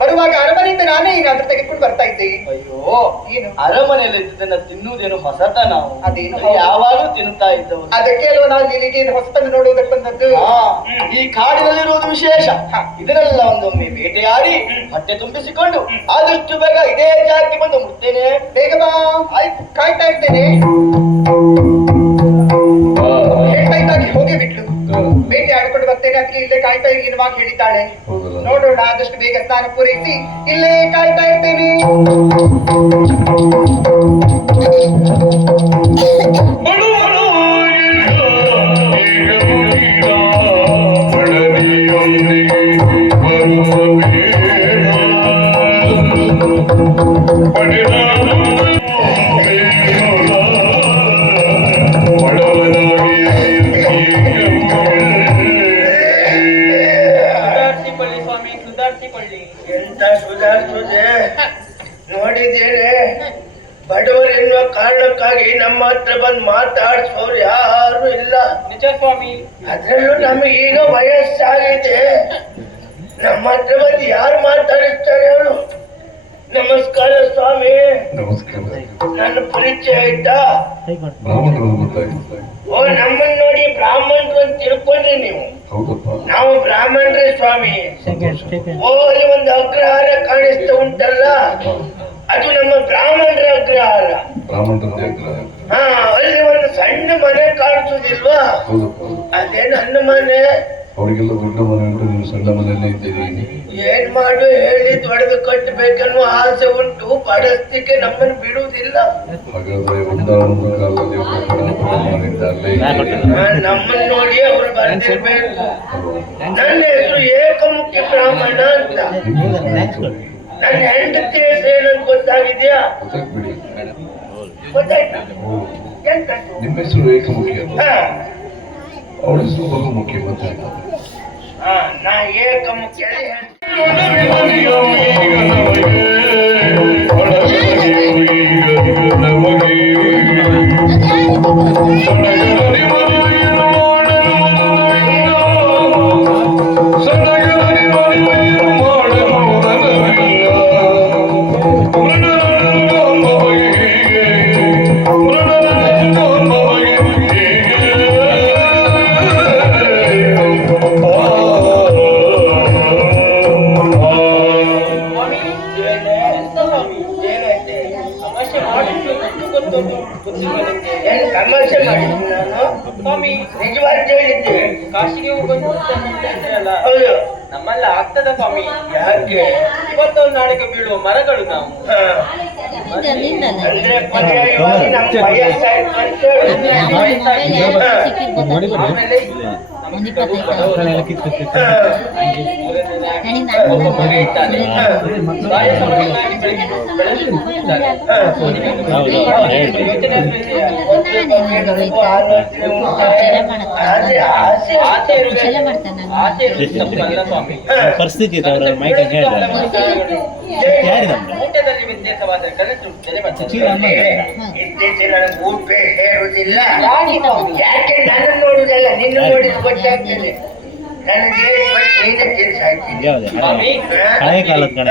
ಬರುವಾಗ ಅರಮನೆಯಿಂದ ನಾನೇ ಏನಾದ್ರೂ ತೆಗೆದುಕೊಂಡು ಬರ್ತಾ ಇದ್ದೆ ಅಯ್ಯೋ ಏನು ಅರಮನೆಯಲ್ಲಿ ಇದ್ದದನ್ನ ತಿನ್ನುವುದೇನು ಹೊಸತ ನಾವು ಅದೇನು ಯಾವಾಗಲೂ ತಿನ್ನುತ್ತಾ ಇದ್ದವು ಅದಕ್ಕೆ ಅಲ್ವಾ ನಾವು ನಿನಗೆ ಹೊಸತನ್ನು ನೋಡುವುದಕ್ಕೆ ಬಂದದ್ದು ಈ ಕಾಡಿನಲ್ಲಿರುವುದು ವಿಶೇಷ ಇದನ್ನೆಲ್ಲ ಒಂದೊಮ್ಮೆ ಬೇಟೆಯಾಡಿ ಹೊಟ್ಟೆ ತುಂಬಿಸಿಕೊಂಡು ಆದಷ್ಟು ಬೇಗ ಇದೇ ಜಾಗಕ್ಕೆ ಬಂದು ಮುಟ್ತೇನೆ ಬೇಗ ಬಾ ಆಯ್ತು ಕಾಯ್ತಾ ಇರ್ತೇನೆ ಹೇಳ್ತಾ ಇದ್ದಾಗಿ ಹೋಗಿ ಬಿಟ್ಲು ಬೇಟೆ ಆಡ್ಕೊಂಡು ಬರ್ತೇನೆ ಅದಕ್ಕೆ ಇಲ್ಲೇ ಕಾಯ್ತಾ ಇರುವಾಗ ಹೇಳಿದ್ದಾಳೆ ನೋಡೋಣ ಆದಷ್ಟು ಬೇಗ ಸ್ನಾನ ಪೂರೈಸಿ ಇಲ್ಲೇ ಕಾಯ್ತಾ ಇರ್ತೇನೆ ನೋಡಿದ್ದೇನೆ ಬಡವರು ಎನ್ನುವ ಕಾರಣಕ್ಕಾಗಿ ನಮ್ಮ ಹತ್ರ ಬಂದು ಮಾತಾಡಿಸೋರು ಯಾರು ಇಲ್ಲ ನಿಜ ಸ್ವಾಮಿ ಅದ್ರಲ್ಲೂ ನಮಗೀಗ ವಯಸ್ಸಾಗಿದೆ ನಮ್ಮ ಹತ್ರ ಬಂದು ಯಾರು ಮಾತಾಡಿಸ್ತಾರೆ ಹೇಳು ನಮಸ್ಕಾರ ಸ್ವಾಮಿ ನನ್ನ ಪರಿಚಯ ಆಯ್ತಾ ಓ ನಮ್ಮನ್ನ ನೋಡಿ ಬ್ರಾಹ್ಮಣರು ಅಂತ ತಿಳ್ಕೊಂಡ್ರಿ ನೀವು ನಾವು ಬ್ರಾಹ್ಮಣರೇ ಸ್ವಾಮಿ ಓ ಅಲ್ಲಿ ಒಂದು ಅಗ್ರಹಾರ ಕಾಣಿಸ್ತಾ ಉಂಟಲ್ಲ ಅದು ನಮ್ಮ ಬ್ರಾಹ್ಮಣರ ಅಗ್ರಹಾರ ಅಲ್ಲಿ ಒಂದು ಸಣ್ಣ ಮನೆ ಕಾಣಿಸುದಿಲ್ವಾ ಅದೇ ನನ್ನ ಮನೆ ಅವರಿಗೆಲ್ಲ ದೊಡ್ಡ ಮನೆ ಉಂಟು ನೀವು ಸಣ್ಣ ಮನೆಯಲ್ಲೇ ಇದ್ದೀರಿ ಏನ್ ಮಾಡು ಹೇಳಿ ದೊಡ್ಡದು ಕಟ್ಟಬೇಕನ್ನುವ ಆಸೆ ಉಂಟು ಪಡಸ್ತಿಕೆ ನಮ್ಮನ್ನು ಬಿಡುವುದಿಲ್ಲ ಹಾಗಾದ್ರೆ ಒಂದಾನೊಂದು ಕಾಲದಲ್ಲಿ ನಮ್ಮನ್ನು ನೋಡಿ ಅವರು ಬರ್ತಿರ್ಬೇಕು ನನ್ನ ಹೆಸರು ಏಕಮುಖಿ ಬ್ರಾಹ್ಮಣ ಅಂತ ನನ್ನ ಹೆಂಡತಿ ಹೆಸರು ಏನಂತ ಗೊತ್ತಾಗಿದ್ಯಾ ಗೊತ್ತಾಯ್ತಾ ನಿಮ್ಮ ಹೆಸರು ಏಕಮುಖಿ ಅಂತ ಅವಳ ಹೆಸರು ಬಹುಮುಖಿ ಗೊತ್ತಾಯ್ತು ನಾ ಏಕಮುಖಿ ತಮಾಷೆ ಮಾಡಿದ್ದೀನಿ ನಾನು ನಿಜವಾಗಿ ಹೇಳಿದ್ದೆ ಕಾಶಿಗೆ ಹೋಗೋದು ಹೌದು ನಮ್ಮಲ್ಲ ಆಗ್ತದ ಸ್ವಾಮಿ ಯಾಕೆ ಇವತ್ತೊಂದು ನಾಳೆಗೆ ಬೀಳುವ ಮರಗಳು ನಾವು ಅಂದ್ರೆ ಪರ್ಯಾಯವಾಗಿ ನಮ್ಗೆ ವಯಸ್ಸಾಯ್ತು ಅಂತ ಹೇಳಿ. ಆಮೇಲೆ ಪರಿಸ್ಥಿತಿ ಅವರ ಮೈಕ್ ಊಟದಲ್ಲಿ ವ್ಯತ್ಯಾಸವಾದ ಕನಸು ಬೆಲೆ ಬರ್ತದೆ. ಇತ್ತೀಚೆಗೆ ನನಗೆ ಊಟ ಹೇರುವುದಿಲ್ಲ. ಯಾಕೆ ನನ್ನ ನೋಡುವುದಲ್ಲ, ನಿನ್ನ ನೋಡಿದ ಗೊತ್ತಾಗ್ತದೆ ನನಗೆ. ನೀನೇ ಕೆಲಸ ಹಳೆಯ ಕಾಲದ ಕಣ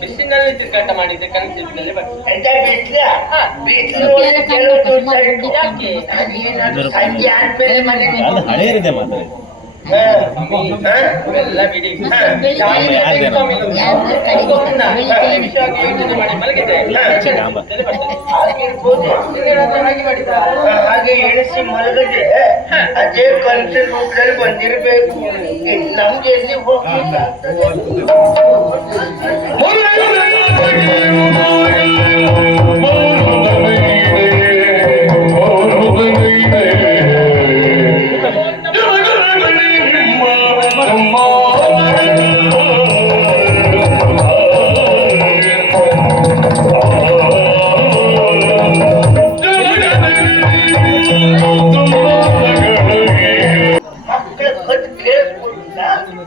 ಬಿಸಿಲಿನಲ್ಲಿ ತಿರ್ಗಾಟ ಮಾಡಿದ್ರೆ ಕನಸು ಬೆಲೆ ಬರ್ತದೆ. ಎಂತ ಬಿಸಿಲು ನೋಡಿದ್ರೆ ಕೆಲವು ದಿವಸ ಆಯ್ತು. ಯಾಕೆ ನಾನೇನಾದ್ರು ಸಂಜೆ ಆದ್ಮೇಲೆ ಮನೆಗೆ ಅದು ಹಳೆಯರಿದೆ ಮಾತ್ರ ಇವೆಲ್ಲ ಬಿಡಿ. ಹಾಗೆ ಎಣಿಸಿ ಮಲಗದೆ ಅದೇ ಕನಸಿನ ರೂಪದಲ್ಲಿ ಬಂದಿರಬೇಕು. ನಮ್ಗೆ ಎಲ್ಲಿ ಹೋಗ್ಬೇಕಾಗ್ತದೆ?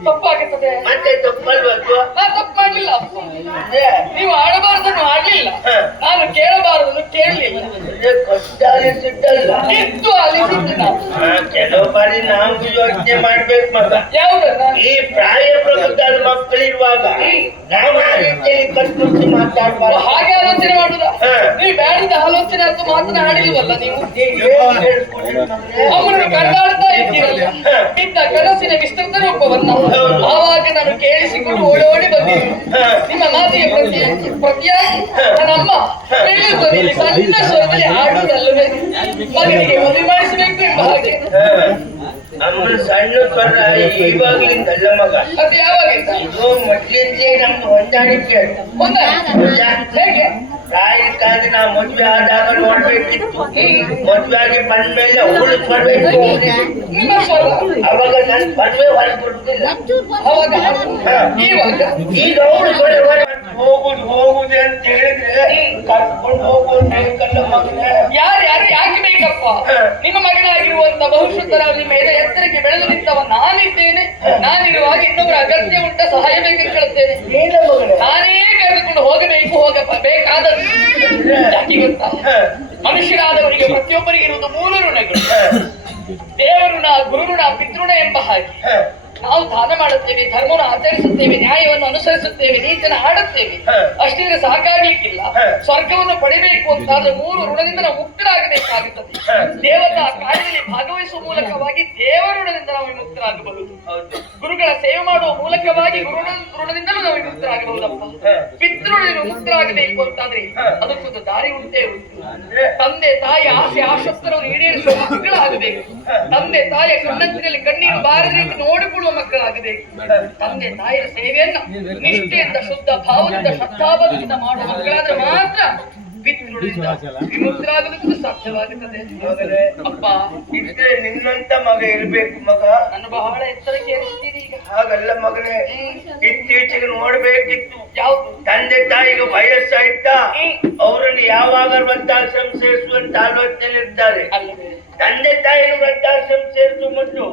ತಪ್ಪಾಗುತ್ತದೆ. ಮತ್ತೆ ತಪ್ಪಲ್ಬೇಕು. ತಪ್ಪು ಮಾಡಲಿಲ್ಲ. ನೀವು ಆಡಬಾರದನ್ನು ಆಡ್ಲಿಲ್ಲ, ನಾನು ಕೇಳಬಾರದನ್ನು ಕೇಳಲಿಲ್ಲ. ಇತ್ತು ಅಲಿಸಿದ್ದು. ಕೆಲವು ಬಾರಿ ನಾವು ಯೋಚನೆ ಮಾಡ್ಬೇಕು ಮಗ. ಯಾವ್ದಲ್ಲ ಈ ಪ್ರಾಯ ಪ್ರಬುದ್ಧದ ಮಕ್ಕಳಿರುವಾಗ ನಾವು ಆ ರೀತಿಯಲ್ಲಿ ಕಟ್ಟಿ ಮಾತಾಡ್ಬಾರ್ದು. ಹಾಗೆ ಆಲೋಚನೆ ಮಾಡುದ. ನೀವು ಬೇಡದ ಆಲೋಚನೆ ಅಂತ ಮಾತನಾಡಿದೀವಲ್ಲ ನೀವು. ಅವರನ್ನು ಕಂಡಾಡ್ತಾ ಇದ್ದೀರಲ್ಲ, ಇದ್ದ ಕನಸಿನ ವಿಸ್ತೃತ ರೂಪವನ್ನ ಆವಾಗ ನಾನು ಕೇಳಿಸಿಕೊಂಡು ಓಡೋಡಿ ಬಂದಿದ್ದೆ. ನಿಮ್ಮ ಮಾತಿಗೆ ಪ್ರತಿಯಾಗಿ ನನ್ನಮ್ಮ ಬೆಳ್ಳುತ್ತಲ್ಲಿ ಸಣ್ಣ ಸ್ವರದಲ್ಲಿ ಹಾಡುವುದಲ್ಲವೇ ಮಗನಿಗೆ ಮದುವೆ ಮಾಡಿಸಬೇಕು ಎಂಬ ಹಾಗೆ. ನಮ್ಮ ಸಣ್ಣ ಸ್ವರ ಇವಾಗಲಿಂದಲ್ಲ ಮಗ, ಅದು ಯಾವಾಗಿಂದ? ಇದು ಮೊದಲಿಂದೇ ನಮ್ಮ ಹೊಂದಾಣಿಕೆ. ಹೇಗೆ ಪ್ರಾಯಕ್ಕಾದ್ರೆ ನಾವು ಮದುವೆ ಆದಾಗ ನೋಡ್ಬೇಕಿತ್ತು. ಮದುವೆ ಆಗಿ ಬಂದ್ಮೇಲೆ ಅವಳು ಬರ್ಬೇಕು. ಅವಾಗ ನನ್ ಮದುವೆ ಹೊರಬಿಡ್ತಿಲ್ಲ. ಅವಾಗ ಈಗ ಅವಳು ಹೋಗುದು ಅಂತ ಹೇಳಿದ್ರೆ ಕರ್ಕೊಂಡು ಹೋಗೋದು ಬೇಕಲ್ಲ ಮಗನ. ಯಾರು ಯಾಕೆ ಬೇಕಪ್ಪ? ನಿಮ್ಮ ಮಗನಾಗಿರುವಂತ ಬಹುಶುದ್ಧರಾದ ನಿಮ್ಮ ಎತ್ತರಕ್ಕೆ ಬೆಳೆದು ನಿಂತವ ನಾನಿದ್ದೇನೆ. ನಾನಿರುವಾಗ ಇನ್ನೊಬ್ಬರ ಅಗತ್ಯ ಉಂಟ, ಸಹಾಯ ಬೇಕಂತ ಕೇಳುತ್ತೇನೆ. ನಾನೇ ಕರೆದುಕೊಂಡು ಹೋಗಬೇಕು, ಬೇಕಾದದ್ದು. ಯಾಕೆ ಗೊತ್ತಾ? ಮನುಷ್ಯರಾದವರಿಗೆ ಪ್ರತಿಯೊಬ್ಬರಿಗೆ ಇರುವುದು 3 ಋಣಗಳು: ದೇವಋಣ, ಗುರುಋಣ, ಪಿತೃಋಣ ಎಂಬ ಹಾಗೆ. ನಾವು ದಾನ ಮಾಡುತ್ತೇವೆ, ಧರ್ಮವನ್ನು ಆಚರಿಸುತ್ತೇವೆ, ನ್ಯಾಯವನ್ನು ಅನುಸರಿಸುತ್ತೇವೆ, ನೀತಿಯನ್ನು ಆಡುತ್ತೇವೆ. ಅಷ್ಟಿದ್ರೆ ಸಾಕಾಗ್ಲಿಕ್ಕಿಲ್ಲ. ಸ್ವರ್ಗವನ್ನು ಪಡಿಬೇಕು ಅಂತಾದ್ರೆ 3 ಋಣದಿಂದ ನಾವು ಮುಕ್ತರಾಗಬೇಕಾಗುತ್ತದೆ. ದೇವತಾ ಕಾರ್ಯದಲ್ಲಿ ಭಾಗವಹಿಸುವ ಮೂಲಕವಾಗಿ ದೇವಋಣದಿಂದ ನಾವು ಮುಕ್ತರಾಗಬಹುದು. ಗುರುಗಳ ಸೇವೆ ಮಾಡುವ ಮೂಲಕವಾಗಿ ಋಣದಿಂದಲೂ ನಾವು ಮುಕ್ತರಾಗಬಹುದಪ್ಪ. ಪಿತೃಋಣ ಮುಕ್ತರಾಗಬೇಕು ಅಂತಾದ್ರೆ ಅದಕ್ಕೊಂದು ದಾರಿ ಉಂಟೇ ಉಂಟು. ತಂದೆ ತಾಯಿ ಆಸೆ ಆಶಸ್ತ್ರವನ್ನು ಈಡೇರಿಸುವ ಮಕ್ಕಳಾಗಬೇಕು. ತಂದೆ ತಾಯಿಯ ಕಣ್ಣಂಚಿನಲ್ಲಿ ಕಣ್ಣೀರು ಬಾರದೆ ನೋಡಿಕೊಳ್ಳುವ ಮಕ್ಕಳಾಗಬೇಕು. ತಂದೆ ತಾಯಿಯ ಸೇವೆಯನ್ನ ನಿಷ್ಠೆಯಿಂದ, ಶುದ್ಧ ಭಾವದಿಂದ, ಶ್ರದ್ಧಾಭಕ್ತಿಯಿಂದ ಮಾಡುವ ಮಕ್ಕಳಾದ್ರೆ ಮಾತ್ರ ಪಿತೃಋಣದಿಂದ ವಿಮುಕ್ತರಾಗುವುದಕ್ಕೂ ಸಾಧ್ಯವಾಗುತ್ತದೆ. ಅಪ್ಪ, ಇದ್ರೆ ನಿನ್ನಂತ ಮಗ ಇರ್ಬೇಕು ಮಗ. ನನ್ನ ಬಹಳ ಎತ್ತರಕ್ಕೆ ಏರಿಸ್ತೀರಿ ಈಗ. ಹಾಗಲ್ಲ ಮಗನೇ, ಇತ್ತೀಚೆಗೆ ನೋಡ್ಬೇಕಿತ್ತು. ಯಾವ್ದು? ತಂದೆ ತಾಯಿಗೆ ವಯಸ್ಸಾಯ್ತಾ ಅವರನ್ನು ಯಾವಾಗ ವೃದ್ಧಾಶ್ರಮ ಸೇರಿಸುವಂತ ಆಲೋಚನೆಯಲ್ಲಿರ್ತಾರೆ. ತಂದೆ ತಾಯಿಯನ್ನು ವೃದ್ಧಾಶ್ರಮ ಸೇರಿಸುವ ಮೊದಲು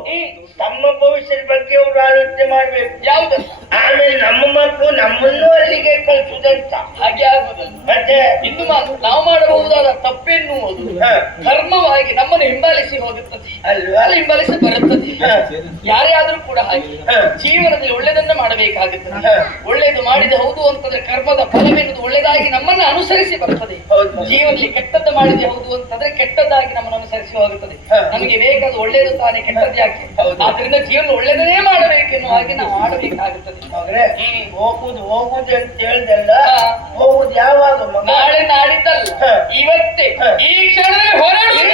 ತಮ್ಮ ಭವಿಷ್ಯದ ಬಗ್ಗೆ ಅವರು ಆಲೋಚನೆ ಮಾಡ್ಬೇಕು. ಯಾವ್ದು? ಆಮೇಲೆ ನಮ್ಮ ಮಕ್ಕಳು ನಮ್ಮನ್ನು ಅಲ್ಲಿಗೆ ಕಳಿಸುವುದಂತ. ಹಾಗೆ ಆಗುದಲ್ಲ. ಮತ್ತೆ ಇನ್ನು ನಾವು ಮಾಡಬಹುದಾದ ತಪ್ಪೆನ್ನುವುದು ಧರ್ಮವಾಗಿ ನಮ್ಮನ್ನು ಹಿಂಬಾಲಿಸಿ ಹೋಗುತ್ತದೆ ಅಲ್ವಾ? ಹಿಂಬಾಲಿಸಿ ಬರುತ್ತದೆ. ಯಾರೇ ಆದ್ರೂ ಕೂಡ ಹಾಗೆ ಜೀವನದಲ್ಲಿ ಒಳ್ಳೆದನ್ನ ಮಾಡಬೇಕಾಗುತ್ತದೆ. ಒಳ್ಳೇದು ಮಾಡಿದ ಹೌದು ಅಂತಂದ್ರೆ ಕರ್ಮದ ಫಲವೆನ್ನುವುದು ಒಳ್ಳೆದಾಗಿ ನಮ್ಮನ್ನ ಅನುಸರಿಸಿ ಬರುತ್ತದೆ. ಜೀವನದಲ್ಲಿ ಕೆಟ್ಟದ್ದು ಮಾಡಿದೆ ಹೌದು ಅಂತಂದ್ರೆ ಕೆಟ್ಟದ್ದಾಗಿ ನಮ್ಮನ್ನು ಅನುಸರಿಸಿ ಹೋಗುತ್ತದೆ. ನಮಗೆ ಬೇಕಾದ ಒಳ್ಳೇದು ತಾನೇ, ಕೆಟ್ಟದ್ದು ಯಾಕೆ? ಆದ್ರಿಂದ ಜೀವನ ಒಳ್ಳೆದನ್ನೇ ಮಾಡಬೇಕೆನ್ನುವ ಹಾಗೆ ನಾವು ಮಾಡಬೇಕಾಗುತ್ತದೆ. ಹೋಗುದು ಅಂತ ಹೇಳ್ದಲ್ಲ, ಹೋಗುದು ಯಾವಾಗ? ನಾಳೆ ನಾಡಿದ್ದಲ್ಲ, ಇವತ್ತೇ, ಈ ಕ್ಷಣದಲ್ಲಿ ಹೊರಡುವುದು.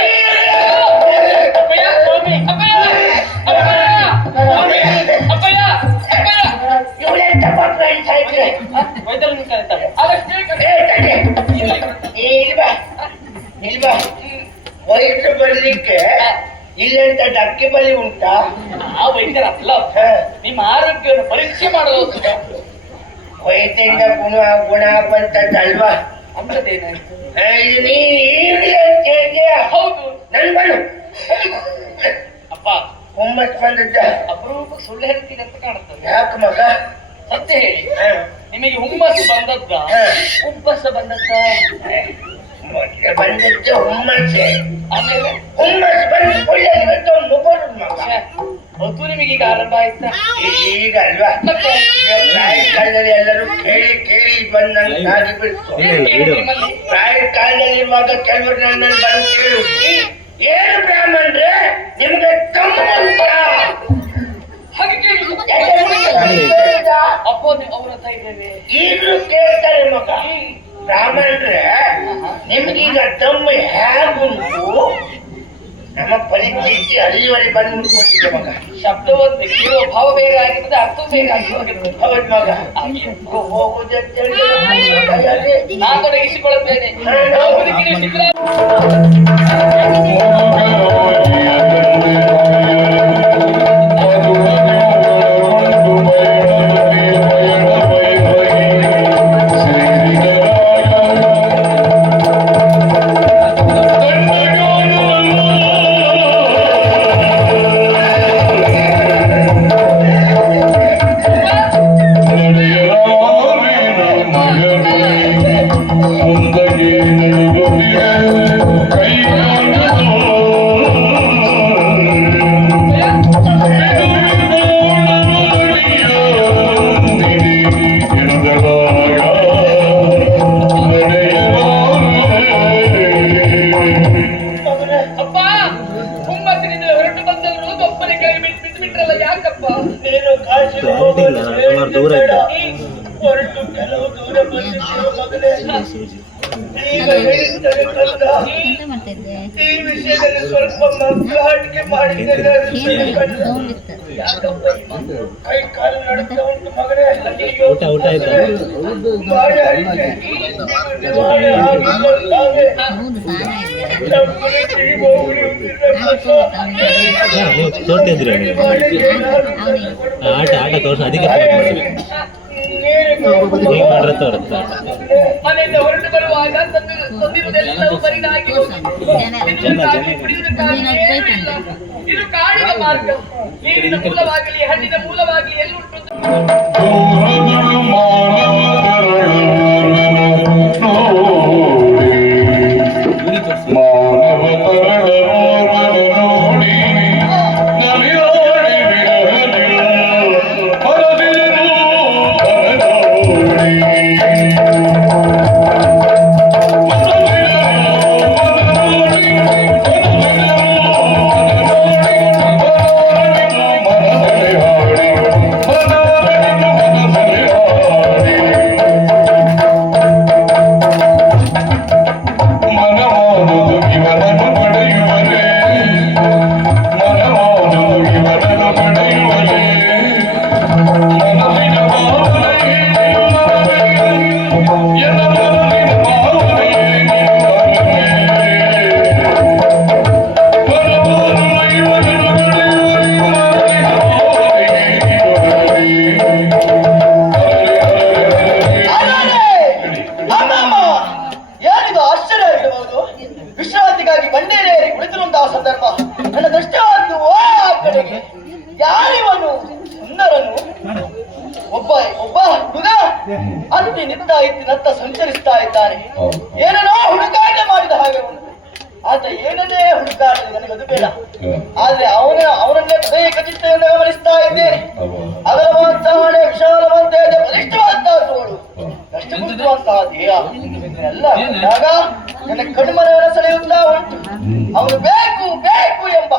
ವೈದ್ಯರನ್ನು ಕರೀತಾರೆ. ವಯಸ್ಸು ಬರ್ಲಿಕ್ಕೆ ಇಲ್ಲೆಂತ ಡಕ್ಕಿ ಬಲಿ ಉಂಟಾ? ಆ ವೈದ್ಯರ ಅಲ್ಲ, ನಿಮ್ಮ ಆರೋಗ್ಯವನ್ನು ಪರೀಕ್ಷೆ ಮಾಡಲು ವೈದ್ಯರಿಂದ ಗುಣ ಬಂತಲ್ವಾ? ಅಂಥದ್ದೇನಾಯ್ತು? ಹೌದು, ನನ್ ಬಣ್ಣ ಅಪ್ಪ ಹುಮ್ಮಸ್ ಬಂದದ್ದ. ಅಪರೂಪ ಸುಳ್ಳು ಹೇಳ್ತೀನಿ ಅಂತ ಕಾಣುತ್ತದೆ. ಯಾಕೆ ಮಗ? ಸತ್ಯ ಹೇಳಿ, ನಿಮಗೆ ಹುಮ್ಮಸ್ಸು ಬಂದದ್ದ ಉಬ್ಬಸ ಬಂದದ್ದ? ಬಂದದ್ದ ಹುಮ್ಮಸ್ಸೆ. ಆಮೇಲೆ ಹುಮ್ಮಸ್ ಬಂದು ಒಳ್ಳೆ ಮಗ. ಅದು ನಿಮಗೀಗ ಆರಂಭ ಆಯ್ತಾ? ಈಗ ಅಲ್ವಾ? ಪ್ರಾಯ ಕಾಲದಲ್ಲಿ ಎಲ್ಲರೂ ಕೇಳಿ ಕೇಳಿ ಬಂದಂಗೆ ಆಗಿ ಬಿಡ್ತು. ಪ್ರಾಯ ಕಾಲದಲ್ಲಿರುವಾಗ ಕೆಲವರು ನನ್ನನ್ನು ಬಂದು ಕೇಳು, ಏನು ಬ್ರಾಹ್ಮಣ್ರೆ ನಿಮ್ಗೆ ತಮ್ಮ ಹಾಗೆ ಕೇಳಿದ್ರು. ಅಪ್ಪ ಅವರ ಧೈರ್ಯವೇ ಈಗಲೂ ಕೇಳ್ತಾರೆ ಮಗ. ಬ್ರಾಹ್ಮಣ್ರೆ ನಿಮ್ಗೀಗ ತಮ್ಮ ಹೇಗುಂಟು? ನಮ್ಮ ಪರಿಸ್ಥಿತಿ ಅಲ್ಲಿವರೆಗೆ ಬಂದು ಮುಟ್ಕೊಂಡಿದೆ ಮಗ. ಶಬ್ದವನ್ನು ಕೇಳುವ ಭಾವ ಬೇರೆ ಆಗಿರ್ತದೆ, ಅರ್ಥ ಬೇರೆ ಆಗಿರ್ತದೆ. ಹೌದು ಮಗ. ಹೋಗುದೇ ನಾನು ತೊಡಗಿಸಿಕೊಳ್ಳುತ್ತೇನೆ. ದೂರ ಹೊರಟು ಕೆಲವು ದೂರ ಬಂದಿದ್ದೇವೆ ಮಗನೇ. ಈಗ ಹೇಳಿದ್ದಾರೆ ಕಂದ, ಈ ವಿಷಯದಲ್ಲಿ ಸ್ವಲ್ಪ ಮಕ್ಕಳಾಟಿಕೆ ಮಾಡಿದ್ದೇನೆ. ಕೈ ಕಾಲು ನಡುತ್ತಾ ಉಂಟು ಮಗನೇ. ಊಟ ಆಯ್ತಾ? ಬಾಳೆ ಅಡಿಕೆ ಬಾಳೆ ಆಗಿದ್ದಾಗೆ ನೀವು ತೋರ್ತಿದ್ರಿ ಆಟ ತೋರ್ಸ ಅದಕ್ಕೆ ಹೇಗೆ ಮಾಡ್ರೆ ತೋರುತ್ತಾ? ಮನೆಯಿಂದ ಹೊರಟು ಬರುವಾಗ ತಂದಿರುವುದೆಲ್ಲವೂ ಬರಿದಾಗಿ ಇದು ಕಾಡಿನ ಮಾರ್ಗ. ನೀರಿನ ಮೂಲವಾಗಲಿ ಹಣ್ಣಿನ ಮೂಲವಾಗಲಿ ಎಲ್ಲುಂಟು. ವಿಶ್ರಾಂತಿಗಾಗಿ ಬಂಡೇರಿಯಲ್ಲಿ ಕುಳಿತಿರುವಂತಹ ಸಂದರ್ಭ ನನ್ನ ದೃಷ್ಟಿಯಾದ್ದು ಆ ಕಡೆಗೆ. ಯಾರಿವನು ಸುಂದರನು? ಒಬ್ಬ ಹುಡುಗ ಅಲ್ಲಿ ನಿಂತ ಸಂಚರಿಸ್ತಾ ಇದ್ದಾನೆ. ಏನೋ ಹುಡುಕಾಟ ಮಾಡಿದ ಹಾಗೆ ಉಂಟು. ಆತ ಏನನ್ನೇ ಹುಡುಕಾಡಲಿ ನನಗದು ಬೇಡ. ಆದ್ರೆ ಅವನನ್ನೇ ಹೃದಯ ಖಚಿತೆಯಿಂದ ಗಮನಿಸ್ತಾ ಇದ್ದೇನೆ. ಅಗಲವಂತಹ ಹಣೆ, ವಿಶಾಲವಂತ ಬಲಿಷ್ಠವಂತಹ ತೋಳು, ಕಷ್ಟಪಡುವಂತಹ ದೇಹ ಎಲ್ಲ ಕಂಡಾಗ ನನ್ನ ಕಣ್ಮನವನ್ನು ಸೆಳೆಯುತ್ತಾ ಉಂಟು. ಅವನು ಬೇಕು ಬೇಕು ಎಂಬ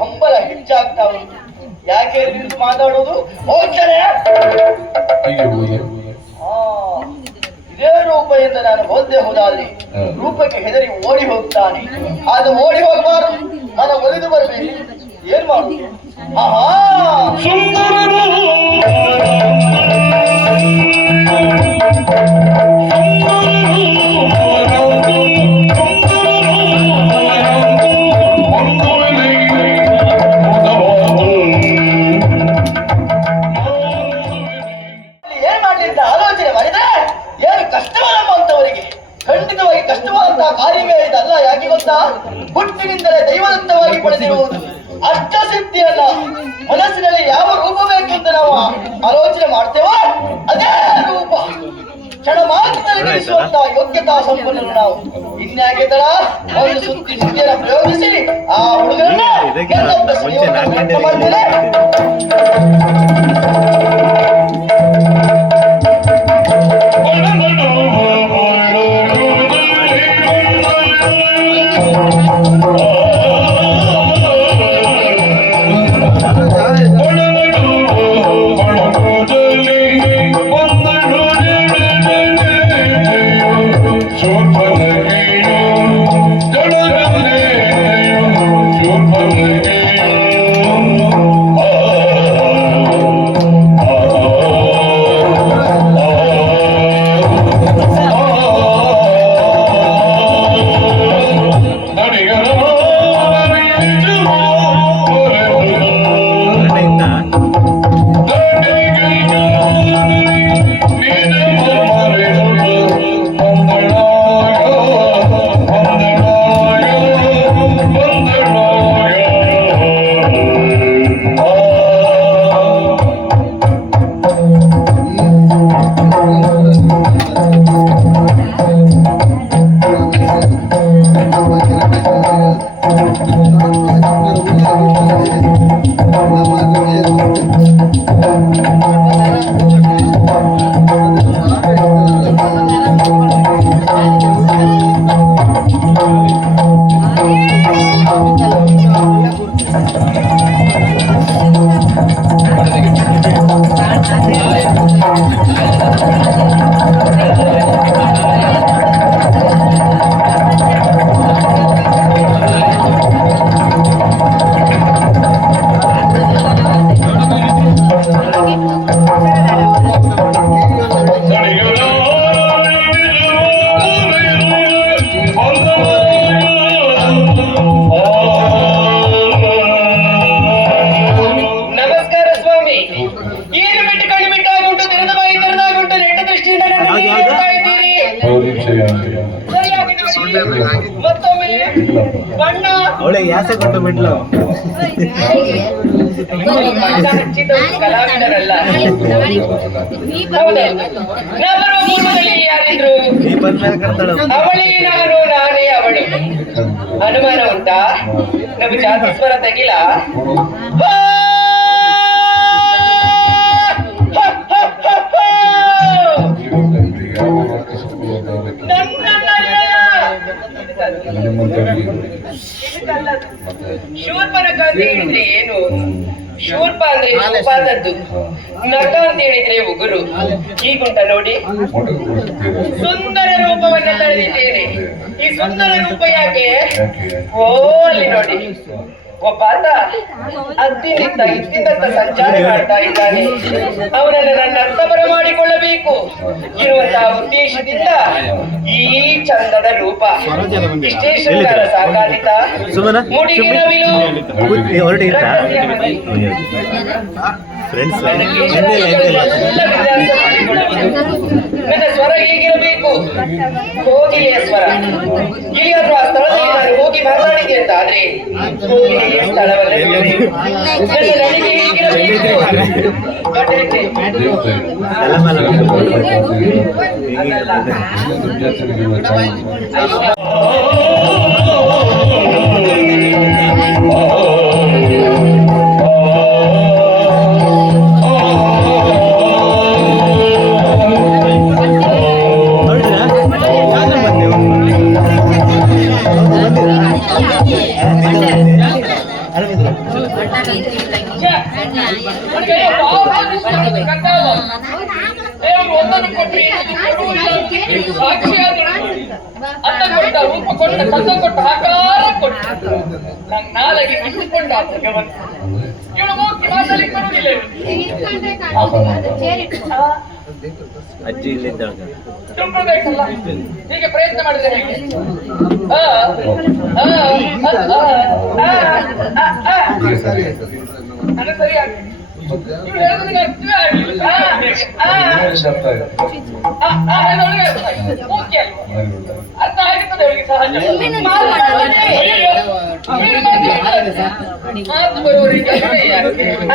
ಹಂಬಲ ಹೆಚ್ಚಾಗ್ತಾ ಉಂಟು. ಯಾಕೆ ನಿಂತು ಮಾತಾಡುವುದು? ಹೋಗ್ತಾರೆ ಇದೇ ರೂಪದಿಂದ ನಾನು ಹೋದ್ದೆ ಹೋದಾದ್ರೆ ರೂಪಕ್ಕೆ ಹೆದರಿ ಓಡಿ ಹೋಗ್ತಾನೆ. ಅದು ಓಡಿ ಹೋಗಬಾರದು, ನಾನು ಒಲಿದು ಬರಬೇಕು. ಏನ್ ಮಾಡುದು? ಹುಟ್ಟಿನಿಂದಲೇ ದೈವದತ್ತವಾಗಿ ಪಡೆದಿರುವುದು ಅಷ್ಟಸಿದ್ಧಿಯಲ್ಲ. ಮನಸ್ಸಿನಲ್ಲಿ ಯಾವ ರೂಪ ಬೇಕೆಂದು ನಾವು ಆಲೋಚನೆ ಮಾಡ್ತೇವೋ ಅದೇ ರೂಪ ಕ್ಷಣ ಮಾತ್ರದಲ್ಲಿ ಗಳಿಸುವಂತಹ ಯೋಗ್ಯತಾ ಸಂಪನ್ನರು ನಾವು. ಇನ್ಯಾಕೆ ತರ ಒಂದು ಸುದ್ದಿಯನ್ನು ಪ್ರಯೋಗಿಸಿ ಆ ಹುಡುಗರನ್ನ ಮಾಡ್ತೇನೆ. ಅವಳೆ ಯಾಸೆ ಕೊಟ್ಟು ಬಿಡ್ಲು ಕಲಾವಿದರಲ್ಲ. ಯಾರಿದ್ರು ಅವಳೇ ನಾನು ನಾನೇ ಅವಳು. ಅನುಮಾನ ಉಂಟಾ? ನಮ್ಮ ಜಾತಿ ಸ್ವರ ತೆಗಿಲ. ಶೂರ್ಪನಖ ಅಂತ ಹೇಳಿದ್ರೆ ಏನು? ಶೂರ್ಪ ಅಂದ್ರೆ ಶೂಪಾದದ್ದು, ನಖ ಅಂತ ಹೇಳಿದ್ರೆ ಉಗುರು. ಹೀಗುಂಟ ನೋಡಿ, ಸುಂದರ ರೂಪವನ್ನ ತಳೆದಿದ್ದೇನೆ. ಈ ಸುಂದರ ರೂಪ ಯಾಕೆ? ಓ ಅಲ್ಲಿ ನೋಡಿ, ಒಬ್ಬ ಆತ ಅತ್ತಿನಿಂದ ಇತ್ತಿಂದತ್ತ ಸಂಚಾರ ಮಾಡ್ತಾ ಇದ್ದಾನೆ. ಅವನನ್ನು ನನ್ನ ಅರ್ಥ ಬರಮಾಡಿಕೊಳ್ಳಬೇಕು ಇರುವಂತಹ ಉದ್ದೇಶದಿಂದ ಈ ಚಂದದ ರೂಪ. ಇಷ್ಟೇ ಶೃಂಗಾರ ಸಾಕಾದಿತ ಮುಡಿಗೆ ನವಿಲು ನನ್ನ ಸ್ವರ ಹೀಗಿರಬೇಕು, ಕೋಗಿಲೆಯ ಸ್ವರ. ಇಲ್ಲಿಯಾದ್ರೂ ಆ ಸ್ಥಳದಲ್ಲಿ ನಾನು ಹೋಗಿ ಮಾತಾಡಿದೆ ಅಂತ ಆದ್ರೆ ಕೋಗಿಲೆಯ ಸ್ಥಳವಲ್ಲೇ ನನ್ನ ನಡಿಗೆ ಹೀಗಿರಬೇಕು. ಒಂದನ್ನು ಕೊಟ್ಟರೆ ಸಾಕ್ಷಿಯಾದರು ಅನ್ನ ಕೊಟ್ಟ, ರೂಪ ಕೊಟ್ಟ, ಕಸ ಕೊಟ್ಟ, ಆಕಾರ ಕೊಟ್ಟ. ನಂಗೆ ನಾಳೆಗೆ ಇಟ್ಟುಕೊಂಡ ಭಗವಂತ ಇವಳು ಹೋಗಿ ಮಾತಾಡಲಿಕ್ಕೆ ಬರುವುದಿಲ್ಲ. ಅಜ್ಜಿ ತುಂಬಿಡ್ಬೇಕಲ್ಲ, ಹೀಗೆ ಪ್ರಯತ್ನ ಮಾಡಿದ್ರೆ ಹೇಗೆ? ಅದು ಸರಿಯಾಗಿ ಇವ್ರು ಹೇಳೋದಕ್ಕೆ ಅರ್ಥವೇ ಆಗ್ಲಿಲ್ಲ. ಶಬ್ದ ಇದೆ. ಹೇಳೋದಕ್ಕೆ ಅರ್ಥ ಆಯ್ತು. ಮುಖ್ಯ ಅಲ್ವಾ? ಭಾರಿ ಒಳ್ಳೆ. ಅರ್ಥ ಆಗಿರ್ತದೆ ಅವರಿಗೆ ಸಹಜ. ಮಾತು ಬರುವವರಿಗೆ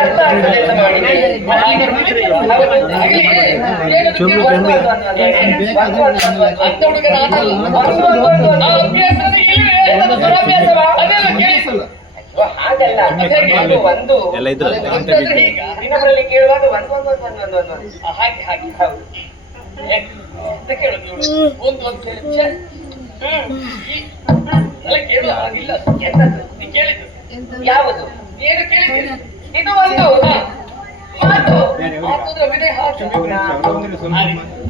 ಅರ್ಥ ಆಗ್ತದೆ ಅಂತ ಮಾಡಿ ಅಂತ ಹುಡುಗ ಅಭ್ಯಾಸದ ಇಲ್ವೇ ದುರಭ್ಯಾಸವಾ ಅದೆಲ್ಲ ಕೇಳಿಸಲ್ಲ. ಹಾಗಲ್ಲ, ಅದು ಒಂದು ಇನ್ನೊಬ್ಬರಲ್ಲಿ ಕೇಳುವಾಗ ಒಂದು ಹಾಗೆ ಹಾಗೆ ಹೌದು ಅಂತ ಕೇಳುದು ಒಂದು ಕೇಳಿ ಅಲ್ಲ ಕೇಳುವ ಹಾಗಿಲ್ಲ. ಎಂತದ್ದು ನೀ ಕೇಳಿದ್ದು ಯಾವುದು ಏನು ಕೇಳಿದ್ದು? ಇದು ಒಂದು ಮಾತು ಮಾತುದ್ರ ವಿನಯ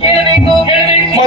ಕೇಳಬೇಕು ಕೇಳಬೇಕು.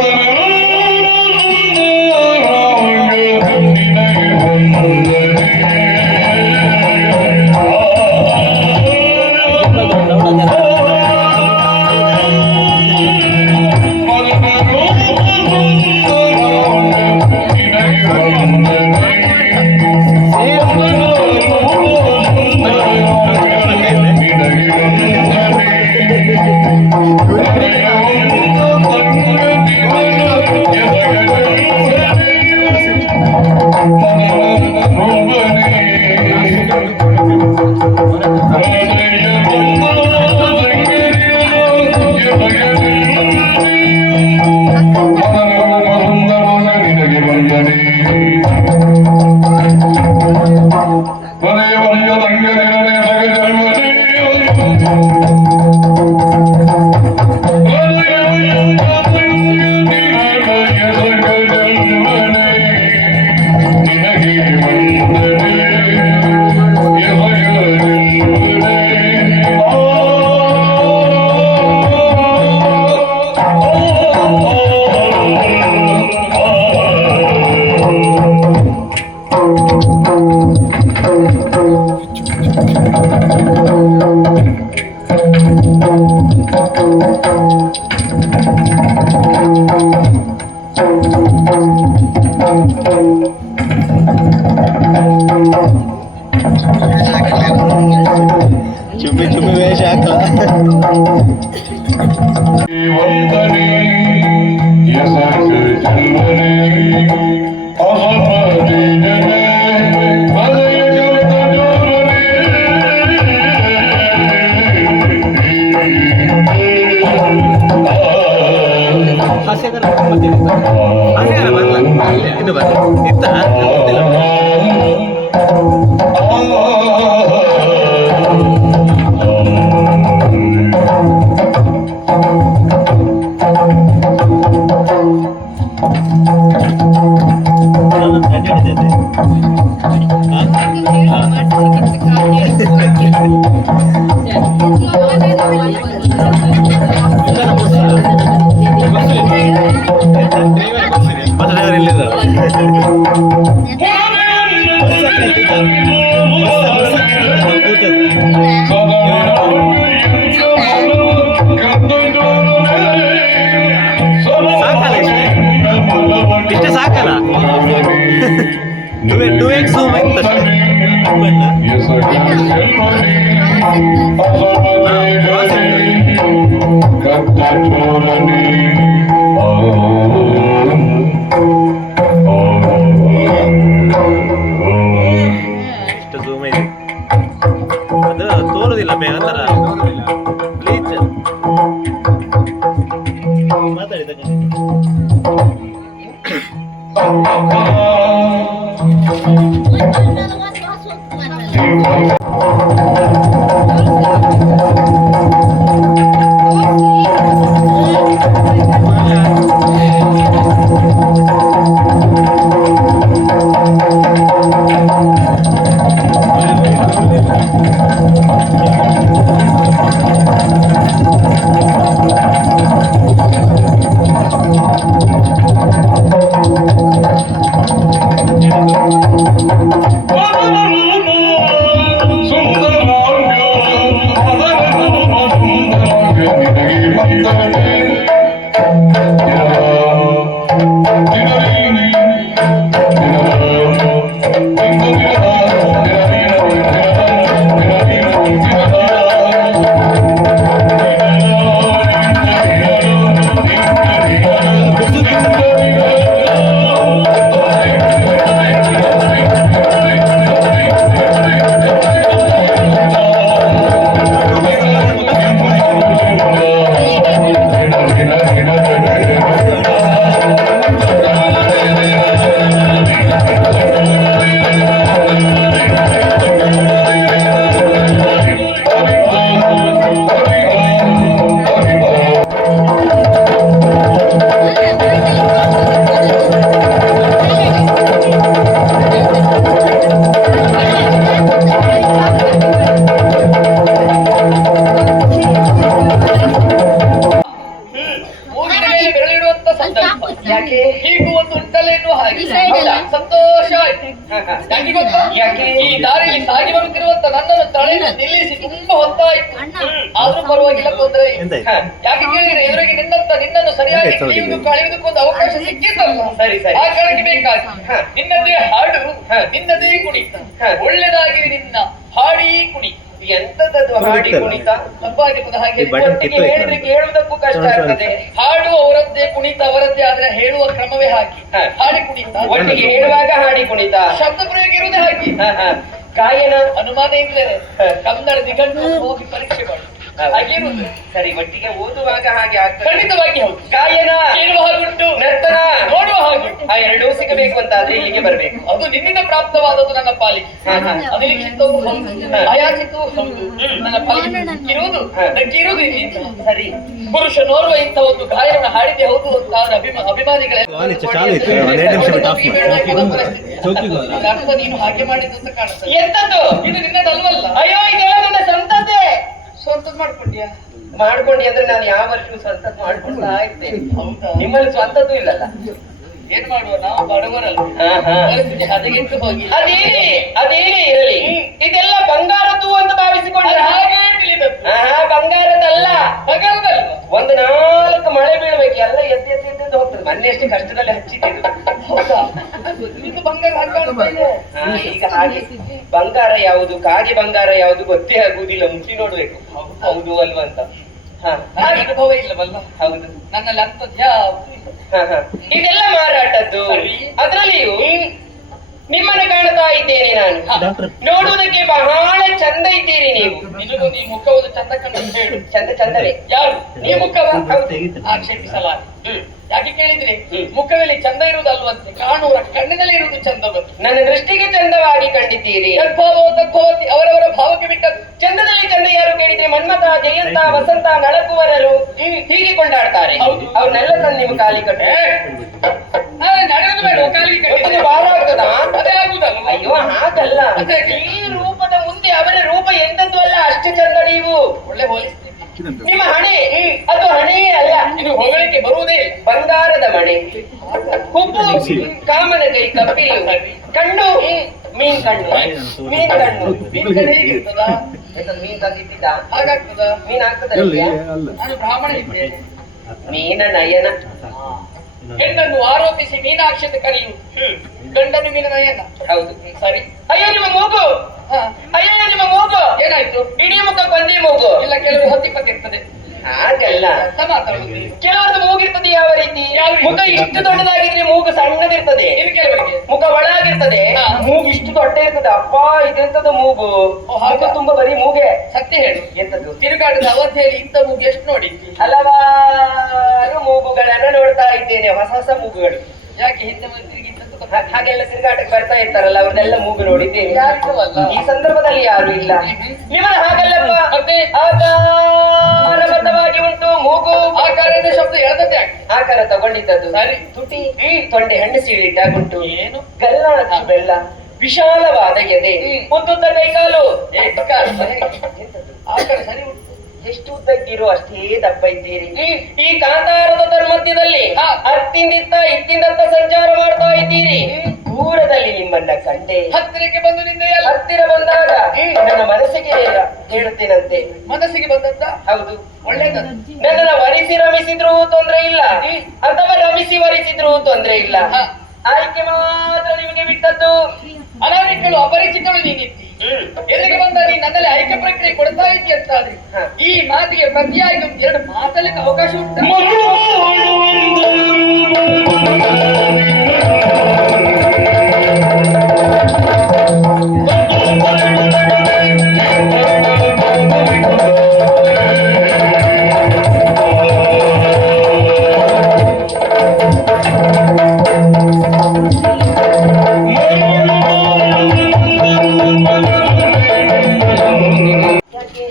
ಚುಮ್ಮಿ ಚುಮ್ಮಿ ವೇಷ ಹಾಕ ಹಾಸ್ಯಕರ ಬರಲ್ಲ ಇದು ಬರಲ್ಲ ಇತ್ತ ಇಷ್ಟೇ ಸಾಕಲ್ಲ 2x zoom ಇತ್ತಷ್ಟೇ ಇಷ್ಟು zoom ಇದೆ ಅದು ತೋರುದಿಲ್ಲ ಬೇಗ ತರ ಪ್ಲೀಸ್ ಮಾತಾಡಿದ ಯಾಕೆ ಗೊತ್ತಾ? ಯಾಕೆ ಈ ದಾರಿಯಲ್ಲಿ ಸಾಗಿ ಬರುತ್ತಿರುವಂತ ನನ್ನನ್ನು ತಡೆದು ನಿಲ್ಲಿಸಿ ತುಂಬಾ ಹೊತ್ತಾಯ್ತು. ಆದ್ರೂ ಪರವಾಗಿಲ್ಲ, ತೊಂದರೆ ಇಲ್ಲ. ಯಾಕೆ ಕೇಳಿದ್ರೆ ಎದುರಿಗೆ ನಿನ್ನನ್ನು ಸರಿಯಾಗಿ ಕಳೆಯುವುದಕ್ಕೂ ಒಂದು ಅವಕಾಶ ಸಿಕ್ಕಿದ್ದಲ್ಲ. ಸರಿ ಸರಿ, ಆ ಕಾರಣಕ್ಕೆ ಬೇಕಾಗಿ ನಿನ್ನದೇ ಹಾಡು, ನಿನ್ನದೇ ಕುಣಿತ, ಒಳ್ಳೆದಾಗಿ ನಿನ್ನ ಹಾಡಿ ಕುಣಿ. ಎಂತದ್ದು ಹಾಡಿ ಕುಣಿತ? ಹಬ್ಬ ಹಾಗೆ ಒಟ್ಟಿಗೆ ಹೇಳಿದ್ರೆ ಕೇಳುವುದಕ್ಕೂ ಕಷ್ಟ ಆಗ್ತದೆ. ಹಾಡು ಅವರದ್ದೇ, ಕುಣಿತ ಅವರದ್ದೇ, ಆದ್ರೆ ಹೇಳುವ ಕ್ರಮವೇ ಹಾಕಿ. ಹಾಡಿ ಕುಣಿತ ಒಟ್ಟಿಗೆ ಹೇಳುವಾಗ ಹಾಡಿ ಕುಣಿತ, ಶಬ್ದ ಪ್ರಯೋಗ ಇರುವುದೇ ಹಾಕಿ. ಗಾಯನ ಅನುಮಾನ ಇಲ್ಲದೆ ಕನ್ನಡ ನಿಘಂಟು ಹೋಗಿ ಪರೀಕ್ಷೆ ಮಾಡಿ ಹಾಗಿರುವುದು. ಸರಿ, ಒಟ್ಟಿಗೆ ಓದುವಾಗ ಹಾಗೆ ಆಗ್ತದೆ. ಖಂಡಿತವಾಗಿ ಹೌದು. ಗಾಯನ ಕೇಳುವ ಹಾಗುಂಟು, ನರ್ತನ ನೋಡುವ ಹಾಗೆ, ಆ ಎರಡೂ ಸಿಗಬೇಕು ಅಂತ ಆದ್ರೆ ಇಲ್ಲಿಗೆ ಬರಬೇಕು. ಅದು ನಿನ್ನಿಂದ ಪ್ರಾಪ್ತವಾದದ್ದು ನನ್ನ ಪಾಲಿಗೆ. ಅನಿರೀಕ್ಷಿತವೂ ಹೌದು, ಅಯಾಚಿತವೂ ಹೌದು. ನನ್ನ ಪಾಲಿಗೆ ಇರುವುದು ಇಲ್ಲಿಂದ. ಸರಿ, ಪುರುಷನೋರ್ವ ಇಂಥ ಒಂದು ಗಾಯನ ಹಾಡಿದೆ ಹೌದು ಅಂತ ಅಭಿಮಾನಿಗಳೇ ಅರ್ಥ ನೀನು ಹಾಗೆ ಮಾಡಿದ್ದು ಅಂತ ಕಾಣುತ್ತದೆ. ಎಂತದ್ದು ಇದು? ನಿನ್ನದಲ್ವಲ್ಲ. ಅಯ್ಯೋ, ಇದೆಲ್ಲ ನನ್ನ ಸ್ವಂತದ್ದೇ. ಸ್ವಂತದ್ ಮಾಡ್ಕೊಂಡ್ಯಾ? ಮಾಡ್ಕೊಂಡಿ ಅಂದ್ರೆ ನಾನು ಯಾವ ವರ್ಷವೂ ಸ್ವಂತದ್ ಮಾಡ್ಕೊಂಡ್ತಾ ಇರ್ತೇನೆ. ಹೌದಾ? ನಿಮ್ಮಲ್ಲಿ ಸ್ವಂತದ್ದು ಇಲ್ಲಲ್ಲ. ಏನ್ ಮಾಡುವ, ನಾವು ಬಡವರಲ್ಲ. ಪರಿಸ್ಥಿತಿ ಹದಗೆಟ್ಟು ಹೋಗಿ ಅದೇನೇ ಇರಲಿ, ಇದೆಲ್ಲ ಬಂಗಾರದ್ದು ಅಂತ ಭಾವಿಸಿಕೊಂಡ್ರೆ ಹಾಗೆ ತಿಳಿದದ್ದು. ಬಂಗಾರದಲ್ಲ. ಬಂಗಾರದಲ್ಲ. ಒಂದು 4 ಮಳೆ ಬೀಳ್ಬೇಕು, ಎಲ್ಲ ಎದ್ದು ಹೋಗ್ತದೆ. ಮೊನ್ನೆ ಎಷ್ಟು ಕಷ್ಟದಲ್ಲಿ ಹಚ್ಚಿದ್ದೇವೆ. ಹೌದಾ? ಇದು ಬಂಗಾರ ಈಗ ಹಾಗೆ ಬಂಗಾರ ಯಾವುದು, ಕಾಗೆ ಬಂಗಾರ ಯಾವುದು ಗೊತ್ತೇ ಆಗುವುದಿಲ್ಲ. ಮುಟ್ಟಿ ನೋಡ್ಬೇಕು ಹೌದು ಅಲ್ವಾ ಅಂತ. ಅನುಭವ ಇಲ್ಲವಲ್ಲ. ಹೌದು, ನನ್ನಲ್ಲಿ ಅಂಥದ್ದು ಯಾವುದು ಇಲ್ಲ. ಇದೆಲ್ಲ ಮಾರಾಟದ್ದು. ಅದರಲ್ಲಿಯೂ ನಿಮ್ಮನ್ನು ಕಾಣ್ತಾ ಇದ್ದೇನೆ ನಾನು. ನೋಡುವುದಕ್ಕೆ ಬಹಳ ಚಂದ ಇದ್ದೀರಿ ನೀವು. ನಿಜಕ್ಕೂ ನೀ ಮುಖವನ್ನು ಚಂದ ಕಂಡು ಹೇಳು. ಚಂದವೇ. ಯಾರು ನೀ ಮುಖವ? ಆಕ್ಷೇಪಿಸಲಾರೆ. ಯಾಕೆ ಕೇಳಿದ್ರೆ ಮುಖದಲ್ಲಿ ಚಂದ ಇರುವುದಲ್ವಂತೆ, ಕಾಣುವ ಕಣ್ಣಿನಲ್ಲಿ ಇರುವುದು ಚಂದವಂತೆ. ನನ್ನ ದೃಷ್ಟಿಗೆ ಚಂದವಾಗಿ ಕಂಡಿದ್ದೀರಿ. ತದ್ಭವತಿ, ಅವರವರ ಭಾವಕ್ಕೆ ಬಿಟ್ಟದ್ದು. ಚಂದದಲ್ಲಿ ಚಂದ ಯಾರು ಕೇಳಿದ್ರೆ ಮನ್ಮಥ, ಜಯಂತ, ವಸಂತ, ನಳಕುವರರು ಹೀಗೆ ಕೊಂಡಾಡ್ತಾರೆ. ಅವ್ರನ್ನೆಲ್ಲ ತಂದು ನಿಮ್ಮ ಕಾಲಿ ಕಟ್ಟೆ ನಡೆಯುವುದು ಬೇಡ. ಕಾಲಿಗೆ ಕಟ್ಟಿದ್ರೆ ಬಾಳ ಆಗ್ತದ? ಅದೇ ಆಗುದಲ್ಲ. ಅಯ್ಯೋ ಹಾಗಲ್ಲ, ಈ ರೂಪದ ಮುಂದೆ ಅವರ ರೂಪ ಎಂತದ್ದು ಅಲ್ಲ, ಅಷ್ಟು ಚಂದ. ನೀವು ಒಳ್ಳೆ ಹೋಲಿಸ್ತೀರಿ. ನಿಮ್ಮ ಹಣೆ ಅದು ಹಣೆಯೇ ಅಲ್ಲ, ಇದು ಹೊಗಳಿಕೆ ಬರುವುದೇ ಬಂಗಾರದ ಮಣೆ. ಹುಬ್ಬು ಕಾಮನ ಕೈ, ಕಪ್ಪಿಯು ಕಣ್ಣು ಮೀನ್ ಕಣ್ಣು. ಮೀನ್ ಕಣ್ಣು ಹೇಗಿರ್ತದ? ಮೀನ್ ತಂದಿದ್ದ ಹಾಗಾಗ್ತದ? ಮೀನ್ ಆಗ್ತದ? ನಾನು ಬ್ರಾಹ್ಮಣ ಇದ್ದೇನೆ. ಮೀನ ನಯನ. ಹೆಣ್ಣನ್ನು ಆರೋಪಿಸಿ ಮೀನಾಕ್ಷಿ ಅಂತ ಕರೆಯುವುದು, ಗಂಡನು ಮೀನ ನಯನ. ಹೌದು, ಸರಿ. ಅಯ್ಯೋ ನಿಮ್ಮ ಮೂಗು, ಅಯ್ಯೋ ನಿಮ್ಮ ಮೂಗು ಏನಾಯ್ತು? ಇಡೀ ಮುಖ ಬಂದಿ ಮೂಗು ಇಲ್ಲ, ಕೆಲವರು ಹೊತ್ತಿಪ್ಪತ್ತಿರ್ತದೆ. ಹಾಗಲ್ಲ ಮಾತಾಡುದು. ಕೆಲವರದ್ದು ಮೂಗಿರ್ತದೆ ಯಾವ ರೀತಿ? ಮುಖ ಇಷ್ಟು ದೊಡ್ಡದಾಗಿದ್ರೆ ಮೂಗು ಸಣ್ಣದಿರ್ತದೆ. ಇನ್ನು ಕೆಲವರಿಗೆ ಮುಖ ಒಳಗಿರ್ತದೆ, ಮೂಗು ಇಷ್ಟು ದೊಡ್ಡ ಇರ್ತದೆ. ಅಪ್ಪ ಇದೆಂತದ ಮೂಗು? ಹಾಗೆ ತುಂಬಾ ಬರೀ ಮೂಗೆ. ಸತ್ಯ ಹೇಳು, ಎಂತದ್ದು? ತಿರುಗಾಟದ ಅವಧಿಯಲ್ಲಿ ಇಂಥ ಮೂಗು ಎಷ್ಟು ನೋಡಿದ್ವಿ? ಹಲವಾರು ಮೂಗುಗಳನ್ನ ನೋಡ್ತಾ ಇದ್ದೇನೆ, ಹೊಸ ಹೊಸ ಮೂಗುಗಳು. ಯಾಕೆ ಹಿಂದೆ ತಿರುಗಿ ಹಾಗೆಲ್ಲ ತಿರುಗಾಟಕ್ಕೆ ಬರ್ತಾ ಇರ್ತಾರಲ್ಲ, ಅವ್ರನ್ನೆಲ್ಲ ಮೂಗು ನೋಡಿದ್ದೇನೆ. ಈ ಸಂದರ್ಭದಲ್ಲಿ ಯಾರು ಇಲ್ಲ. ನಿಮ್ಮನ್ನ ಹಾಗಲ್ಲಪ್ಪ, ಆಕಾರಬದ್ಧವಾಗಿ ಉಂಟು ಮೂಗು. ಆಕಾರದ ಶಬ್ದ ಎಳದದ್ದೇ ಆಕಾರ ತಗೊಂಡಿದ್ದದ್ದು. ಸರಿ, ತುಟಿ ತೊಂಡೆ ಹಣ್ಣು ಸೀಳಿಟ್ಟಾಗುಂಟು. ಏನು ಗಲ್ಲ ಬೆಲ್ಲ, ವಿಶಾಲವಾದ ಎದೆ, ಉದ್ದುದ್ದ ಕೈಕಾಲು. ಆಕಾರ ಸರಿ ಉಂಟು. ಎಷ್ಟು ಉದ್ದಕ್ಕಿರೋ ಅಷ್ಟೇ ದಪ್ಪ ಇದ್ದೀರಿ. ಈ ಕಾಂತಾರದ ಮಧ್ಯದಲ್ಲಿ ಅತ್ತಿಂದಿತ್ತ ಇತ್ತಿಂದತ್ತ ಸಂಚಾರ ಮಾಡ್ತಾ ಇದ್ದೀರಿ. ದೂರದಲ್ಲಿ ನಿಮ್ಮನ್ನ ಕಂಡೆ, ಹತ್ತಿರಕ್ಕೆ ಬಂದು ನಿಂದೆ. ಹತ್ತಿರ ಬಂದಾಗ ನನ್ನ ಮನಸ್ಸಿಗೆ ಹೇಳುತ್ತೇನಂತೆ. ಮನಸ್ಸಿಗೆ ಬಂದದ್ದ? ಹೌದು, ಒಳ್ಳೇದ. ನನ್ನನ್ನ ವರಿಸಿ ರಮಿಸಿದ್ರು ತೊಂದ್ರೆ ಇಲ್ಲ, ಅಥವಾ ರಮಿಸಿ ವರಿಸಿದ್ರು ತೊಂದ್ರೆ ಇಲ್ಲ. ಆಯ್ಕೆ ಮಾತ್ರ ನಿಮಗೆ ಬಿಟ್ಟದ್ದು. ಅನಾಮಿಕಳು ಅಪರಿಚಿತಳು ನೀನಿದ್ದಿ. ಎದುರಿಗೆ ಬಂದ ನೀ ನನ್ನಲ್ಲಿ ಆಯ್ಕೆ ಪ್ರಕ್ರಿಯೆ ಕೊಡ್ತಾ ಇದ್ದಿ ಅಂತಾದ್ರೆ ಈ ಮಾತಿಗೆ ಪ್ರತಿಯಾಗಿ ಒಂದು 2 ಮಾತಾಡಲಿಕ್ಕೆ ಅವಕಾಶ ಉಂಟು.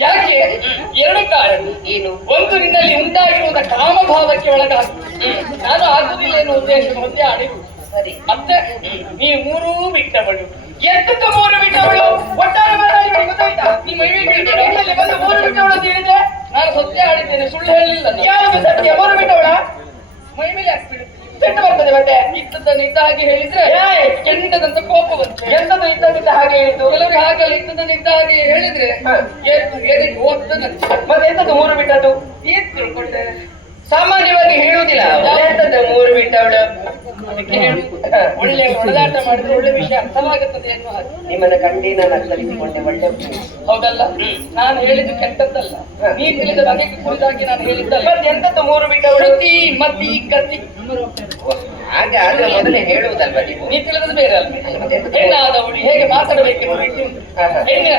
ಯಾಕೆ? 2 ಕಾರಣ. ಏನು? ಒಂದು, ನಿನ್ನಲ್ಲಿ ಉಂಟಾಗಿರುವುದ ಕಾಮಭಾವಕ್ಕೆ ಒಳಗಾಗ್ತದೆ. ಹಾಗೆ ಹೇಳಿದ್ರೆ ಕೆಂಡದಂತ ಕೋಪ ಬಂತು. ಎಂತದ್ದು ಇದ್ದದಿದ್ದ ಹಾಗೆ ಹೇಳಿದ್ದು? ಕೆಲವರಿಗೆ ಹಾಗಲ್ಲ, ಇದ್ದದನ್ನ ಹಾಗೆ ಹೇಳಿದ್ರೆ ಹೋಗ್ತದಂತೆ. ಮತ್ತೆ ಎಂತದ್ದು ಮೂರು ಬಿಟ್ಟದ್ದು? ಏನ್ ತಿಳ್ಕೊಂಡೆ? ಸಾಮಾನ್ಯವಾಗಿ ಹೇಳುವುದಿಲ್ಲ. ಎಂತದ್ದು ಮೂರು ಬಿಟ್ಟವಳು? ಅದಕ್ಕೆ ಹೇಳು, ಒಳ್ಳೆ ಹೊಡೆದಾಟ ಮಾಡಿದ್ರೆ ಒಳ್ಳೆ ವಿಷಯ ಅರ್ಥವಾಗುತ್ತದೆ ಎನ್ನುವ ಹಾಗೆ. ನಿಮ್ಮನ್ನ ಕಂಡಿ ನಾನು ಅರ್ಥರಿಸಿಕೊಂಡೆ. ಒಳ್ಳೆ ಹೌದಲ್ಲ, ನಾನು ಹೇಳಿದ್ದು ಕೆಟ್ಟದ್ದಲ್ಲ, ನೀ ತಿಳಿದ ಬಗೆಗೆ ಕುರಿತಾಗಿ ನಾನು ಹೇಳಿದ್ದಲ್ಲ. ಮತ್ತೆ ಎಂತದ್ದು ಮೂರು ಬಿಟ್ಟವಳು? ಶ್ರುತಿ ಮತಿ ಗತಿ. ಹಾಗೆ ಆದ್ರೆ ಮೊದಲೇ ಹೇಳುವುದಲ್ವ ನೀವು? ನೀ ತಿಳಿದದ್ದು ಬೇರೆ ಅಲ್ವೇ? ಹೆಣ್ಣಾದವಳು ಹೇಗೆ ಮಾತಾಡಬೇಕೆಂಬ ರೀತಿ ಉಂಟು.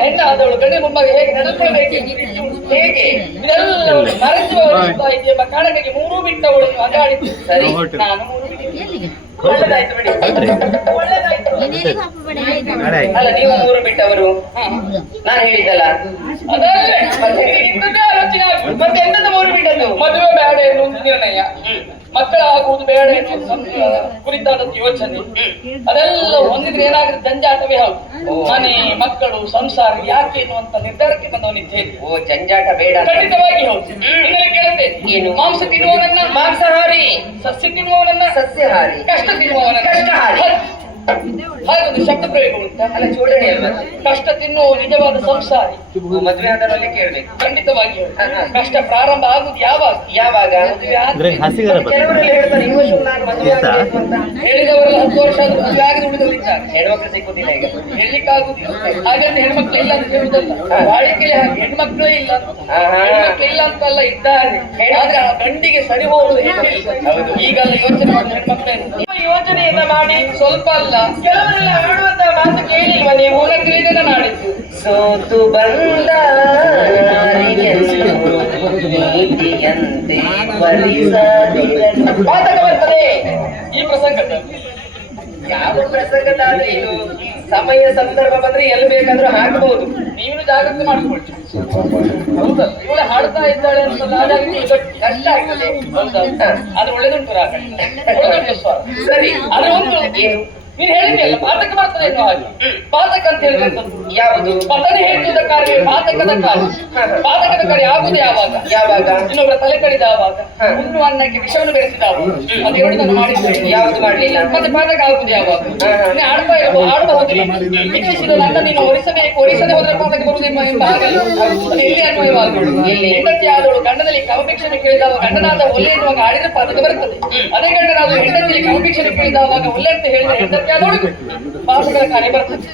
ಹೆಣ್ಣಾದವಳು ಗಂಡಿನ ಮುಂಭಾಗ ಹೇಗೆ ನಡೆದುಕೊಳ್ಬೇಕೆಂಬ ರೀತಿ ಉಂಟು. ಹೇಗೆ ಇದೆಲ್ಲ ಮರೆತು ಇದೆಯೆಂಬ ಕಾರಣಕ್ಕೆ ಮೂರು ಬಿಟ್ಟವಳನ್ನು ಅಗಾಡಿದ್ದು. ಸರಿ, ನಾನು ಮೂರು ಬಿಟ್ಟಿದ್ದೀನಿ. ಒಳ್ಳೆದಾಯ್ತು ಬಿಡಿ, ಒಳ್ಳೆದಾಯ್ತು. ಅಲ್ಲ, ನೀವು ಮೂರು ಬಿಟ್ಟವರು, ನಾನು ಹೇಳಿದ್ದಲ್ಲ. ಅದಲ್ಲೇ ಇಂಥದ್ದೇ ಆಲೋಚನೆ ಆಗ್ಬೋದು. ಮತ್ತೆ ಎಂತದ್ದು ಮೂರು ಬಿಟ್ಟದ್ದು? ಮದುವೆ ಬೇಡ ಎನ್ನುವುದು ನಿರ್ಣಯ, ಮಕ್ಕಳಾಗುವುದು ಬೇಡ ಎನ್ನುವುದು ಕುರಿತಾದದ್ದು ಯೋಚನೆ, ಅದೆಲ್ಲ ಹೊಂದಿದ್ರೆ ಏನಾಗುತ್ತೆ ಜಂಜಾಟವೇ ಹೌದು. ಮನೆ ಮಕ್ಕಳು ಸಂಸಾರ ಯಾಕೆ ಎನ್ನುವಂತ ನಿರ್ಧಾರಕ್ಕೆ ಬಂದವನಿದ್ದೇನೆ. ಓ, ಜಂಜಾಟ ಬೇಡ. ಖಂಡಿತವಾಗಿ ಹೌದು. ನಿಮಗೆ ಕೇಳುತ್ತೆ, ಏನು? ಮಾಂಸ ತಿನ್ನುವವನನ್ನ ಮಾಂಸಾಹಾರಿ, ಸಸ್ಯ ತಿನ್ನುವವನನ್ನ ಸಸ್ಯಹಾರಿ, ಕಷ್ಟ ತಿನ್ನುವವನನ್ನ ಕಷ್ಟಹಾರಿ. ಹಾಗೊಂದು ಶಬ್ದ ಪ್ರಯೋಗ ಉಂಟಾ? ಅಲ್ಲ, ಜೋಡಣೆ ಅಲ್ವಾ? ಕಷ್ಟ ತಿನ್ನುವ ನಿಜವಾದ ಸಂಸಾರಿ. ಮದುವೆ ಆದವರಲ್ಲಿ ಕೇಳ್ಬೇಕು. ಖಂಡಿತವಾಗಿ ಕಷ್ಟ ಪ್ರಾರಂಭ ಆಗುದು ಯಾವಾಗ? ಯಾವಾಗ? ಮದುವೆ ಆದ ಹಸಿಗರ ಕೆಲವರೆಲ್ಲ ಹೇಳ್ತಾರೆ ಈ ವರ್ಷ ನಾನು ಮದುವೆ ಆಗಬೇಕು ಅಂತ. ಹೇಳಿದವರೆಲ್ಲ 10 ವರ್ಷ ಆದ್ರೂ ಮದುವೆ ಆಗದೆ ಉಳಿದಲ್ಲಿದ್ದಾರೆ. ಹೆಣ್ಮಕ್ಳು ಸಿಕ್ಕುದಿಲ್ಲ ಈಗ. ಹೇಳಲಿಕ್ಕಾಗುದಿಲ್ಲ. ಹಾಗಂತ ಹೆಣ್ಮಕ್ಳು ಇಲ್ಲ ಅಂತ ಹೇಳುದಲ್ಲ, ಬಾಳಿಕೆಯಲ್ಲಿ ಹಾಗೆ ಹೆಣ್ಮಕ್ಳೇ ಇಲ್ಲ ಅಂತ. ಹೆಣ್ಮಕ್ಳು ಇಲ್ಲ ಅಂತಲ್ಲ, ಇದ್ದಾರೆ. ಆದ್ರೆ ಆ ಗಂಡಿಗೆ ಸರಿ ಹೋಗುದು ಹೆಣ್ಣಿಲ್ಲ. ಈಗೆಲ್ಲ ಯೋಚನೆ ಮಾಡಿ ಹೆಣ್ಮಕ್ಳೇ ಯೋಜನೆಯನ್ನ ಮಾಡಿ ಸ್ವಲ್ಪ ಅಲ್ಲ, ಕೆಲವರೆಲ್ಲ ಆಡುವಂತ ಮಾತು ಕೇಳಿಲ್ವ ನೀವು? ಕ್ರೀಡೆನ ನಾಡಿದ್ದು ಸೋತು ಬಂದ ನೀತಿಯಂತೆ ಪಾತಕ ಬರ್ತದೆ. ಈ ಪ್ರಸಂಗದಲ್ಲಿ ಯಾವ ಪ್ರಸಂಗದಾದ್ರೆ ಇದು ಸಮಯ ಸಂದರ್ಭ ಬಂದ್ರೆ ಎಲ್ಲಿ ಬೇಕಾದ್ರೂ ಹಾಕಬಹುದು. ನೀವು ಜಾಗ್ರತೆ ಮಾಡಿಕೊಳ್ತೀವಿ. ಹೌದಲ್ಲ, ಇವಳೆ ಹಾಡ್ತಾ ಇದ್ದಾಳೆ ಅಂತ ಕಷ್ಟ ಆಗ್ತದೆ. ಹೌದಾ? ಆದ್ರೆ ಒಳ್ಳೇದುಂಟು ರಾಗ, ಒಳ್ಳೆದುಂಟು ಸ್ವರ. ಸರಿ, ಆದ್ರೆ ಒಂದು ಏನು ನೀನು ಹೇಳಿದ್ಯಲ್ಲ, ಪಾತಕ ಬರ್ತದೆ ಎನ್ನುವ ಹಾಗೆ. ಪಾತಕ ಅಂತ ಹೇಳಿದಂಥದ್ದು ಯಾವುದು? ಪತನೆ ಹೇಳುವುದ ಕಾರ್ಯ ಪಾತಕದ ಕಾರ್ಯ. ಪಾತಕದ ಕಾರ್ಯ ಆಗುದು ಯಾವಾಗ? ಯಾವಾಗ? ಇನ್ನೊಬ್ಬರ ತಲೆ ಕಡಿದಾವಾಗ, ಉಣ್ಣು ಅನ್ನಕ್ಕೆ ವಿಷವನ್ನು ಬೆರೆಸಿದಾಗ, ಅದೆರಡನ್ನು ಮಾಡಿದ್ದೇವೆ. ಯಾವುದು ಮಾಡ್ಲಿಲ್ಲ? ಮತ್ತೆ ಪಾತಕ ಆಗುದು ಯಾವಾಗ? ನೀನು ಆಡ್ತಾ ಇರುವ ಆಡಬಹುದಿಲ್ಲ, ಇಚ್ಛಿಸಿದ ನನ್ನ ನೀನು ಒರಿಸಬೇಕು, ಒರಿಸದೆ ಹೋದ್ರೆ ಪಾತಕ ಬರುವುದೆಂಬ ಎಂಬ ಹಾಗಲ್ಲ. ಎಲ್ಲಿ ಅನ್ವಯವಾಗಲು ಹೆಂಡತಿ ಆದವಳು ಗಂಡನಲ್ಲಿ ಕಮಭಿಕ್ಷಣೆ ಕೇಳಿದಾಗ ಗಂಡನಾದ ಒಲ್ಲೆ ಎನ್ನುವಾಗ ಆಡಿದ್ರೆ ಪಾತಕ ಬರುತ್ತದೆ. ಅದೇ ಗಂಡನಾದ ಹೆಂಡತಿಯಲ್ಲಿ ಕಮಭಿಕ್ಷಣೆ ಕೇಳಿದಾಗ ಒಲ್ಲೆ ಅಂತ ಹೇಳಿದ್ರೆ ಹೆಂಡತಿ ಆದವಳು ಪಾತಕದ ಕಾರ್ಯ ಬರ್ತದೆ.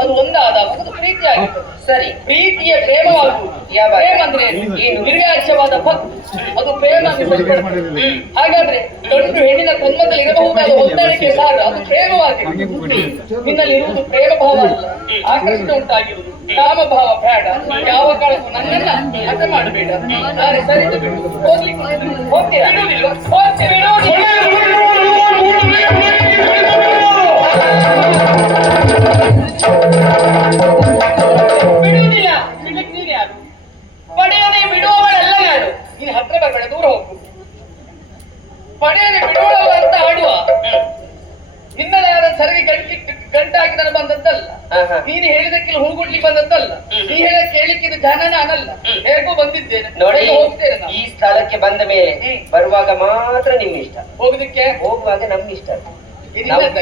ಅದು ಒಂದಾದಾಗ ಅದು ಪ್ರೀತಿ ಆಗುತ್ತದೆ. ಸರಿ, ಪ್ರೀತಿಯ ಪ್ರೇಮವಾಗುವುದು. ಪ್ರೇಮ ಅಂದ್ರೆ ನಿರ್ವ್ಯಾಜ್ಯವಾದ ಭಕ್ತಿ, ಅದು ಪ್ರೇಮ ಅಂತ. ಹಾಗಾದ್ರೆ ಗಂಡು ಹೆಣ್ಣಿನ ತನ್ಮದಲ್ಲಿ ಇರಬಹುದಾದ ಹೊಂದಾಣಿಕೆ ಸಾರ, ಅದು ಪ್ರೇಮವಾಗಿದೆ. ನಿನ್ನಲ್ಲಿ ಇರುವುದು ಪ್ರೇಮ ಭಾವ ಅಲ್ಲ, ಆಕರ್ಷಣೆ ಉಂಟಾಗಿರುವುದು. ಕಾಮಭಾವ ಬೇಡ. ಯಾವ ಕಾಲಕ್ಕೂ ನನ್ನನ್ನ ಹಠ ಮಾಡಬೇಡ. ನಾನು ಸರಿದು ಬಿಟ್ಟು ಹೋಗ್ಲಿಕ್ಕೆ ಹೋಗ್ತೀರಾ? ಬಿಡುವುದಿಲ್ಲ. ಬಿಡ್ಲಿಕ್ಕೆ ನೀನು ಯಾರು? ಪಡೆಯದೆ ಬಿಡುವವಳೆಲ್ಲ ಯಾರು? ನೀನು ಹತ್ರ ಬರಬೇಡ, ದೂರ ಹೋಗು. ಪಡೆಯದೆ ಬಿಡುವವ ಅಂತ ಆಡುವ ನಿನ್ನದೇ ಆದ ಸರಿಗೆ ಗಂಟಾಗಿ ನಾನು ಬಂದದ್ದಲ್ಲ. ನೀನು ಹೇಳಿದಕ್ಕಿಲ್ಲ ಹೂಗುಡ್ಲಿಕ್ಕೆ ಬಂದದ್ದಲ್ಲ. ನೀ ಹೇಳ ಕೇಳಿಕ್ಕಿದ ಜನ ನಾನಲ್ಲ, ಹೇಗೂ ಬಂದಿದ್ದೇನೆ. ನೋಡಿ, ಹೋಗ್ತೇನೆ ನಾನು. ಈ ಸ್ಥಳಕ್ಕೆ ಬಂದ ಮೇಲೆ ಬರುವಾಗ ಮಾತ್ರ ನಿಮ್ ಇಷ್ಟ, ಹೋಗುದಕ್ಕೆ ಹೋಗುವಾಗ ನಮ್ಗೆ ಇಷ್ಟ.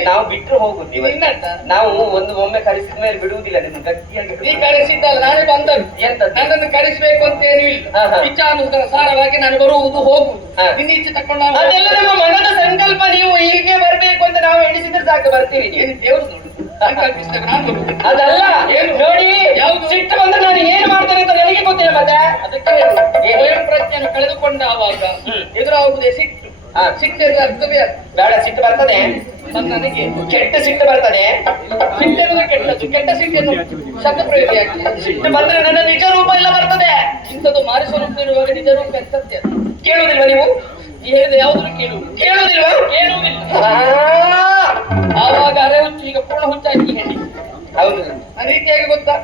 ನಾವು ಬಿಟ್ಟರು ಹೋಗುದು. ನಾವು ಒಮ್ಮೆ ಕರೆಸಿದ ಮೇಲೆ ಬಿಡುವುದಿಲ್ಲ. ನಿಮ್ಗೆ ಗಟ್ಟಿಯಾಗಿ ನೀ ಕರೆಸಿದ್ದಲ್ಲ, ನಾನೇ ಬಂದದ್ದು. ಎಂತ ನನ್ನನ್ನು ಕರೆಸಬೇಕು ಅಂತ ಏನು ಇಲ್ಲ. ಇಚ್ಛಾನುಸಾರವಾಗಿ ನಾನು ಬರುವುದು ಹೋಗುವುದು. ನಿನ್ನ ಇಚ್ಛೆ ತಕೊಂಡು ಅದೆಲ್ಲ ನಮ್ಮ ಮನದ ಸಂಕಲ್ಪ. ನೀವು ಹೀಗೆ ಬರ್ಬೇಕು ಅಂತ ನಾವು ಎಣಿಸಿದ್ರೆ ಸಾಕು, ಬರ್ತೀರಿ. ಏನು ದೇವರು ನೋಡು, ಸಂಕಲ್ಪಿಸಿದಾಗ ನಾನು ಬರುವುದು. ಅದಲ್ಲ, ಏನು ನೋಡಿ, ಯಾವ್ದು ಸಿಟ್ಟು ಬಂದ್ರೆ ನಾನು ಏನು ಮಾಡ್ತೇನೆ ಅಂತ ನನಗೆ ಗೊತ್ತಿಲ್ಲ. ಮತ್ತೆ ಅದಕ್ಕೆ ಸ್ವಯಂ ಪ್ರಜ್ಞೆಯನ್ನು ಕಳೆದುಕೊಂಡ ಆವಾಗ ಎದುರಾಗುವುದೇ ಸಿಟ್ಟು. ಸಿಟ್ಟೆಂದ್ರೆ ಅರ್ಥವೇ ಬೇಡ. ಸಿಟ್ಟು ಬರ್ತದೆ ನನಗೆ, ಕೆಟ್ಟ ಸಿಟ್ಟು ಬರ್ತದೆ. ಸಿಟ್ಟೆನ್ನುವುದು ಕೆಟ್ಟದ್ದು. ಕೆಟ್ಟ ಸಿಟ್ಟೆನ್ನು ಶಬ್ದ ಪ್ರಯೋಗಿಯಾಗಿದೆ. ಸಿಟ್ಟು ಬಂದ್ರೆ ನನ್ನ ನಿಜ ರೂಪ ಎಲ್ಲ ಬರ್ತದೆ. ಇಂಥದ್ದು ಮಾರಿ ಸ್ವರೂಪ ಇರುವಾಗ ನಿಜ ರೂಪ ಸತ್ಯ. ಕೇಳುವುದಿಲ್ವಾ ನೀವು? ಈ ಹೇಳಿದ ಯಾವುದನ್ನು ಕೇಳುವುದಿಲ್ವಾ? ಕೇಳುವುದಿಲ್ಲ. ಆವಾಗ ಅರೆ ಹುಚ್ಚು, ಈಗ ಪೂರ್ಣ ಹುಚ್ಚಾಗಿ ಹೇಳಿ. ಹೌದು, ಆ ರೀತಿಯಾಗಿ ಗೊತ್ತಾ,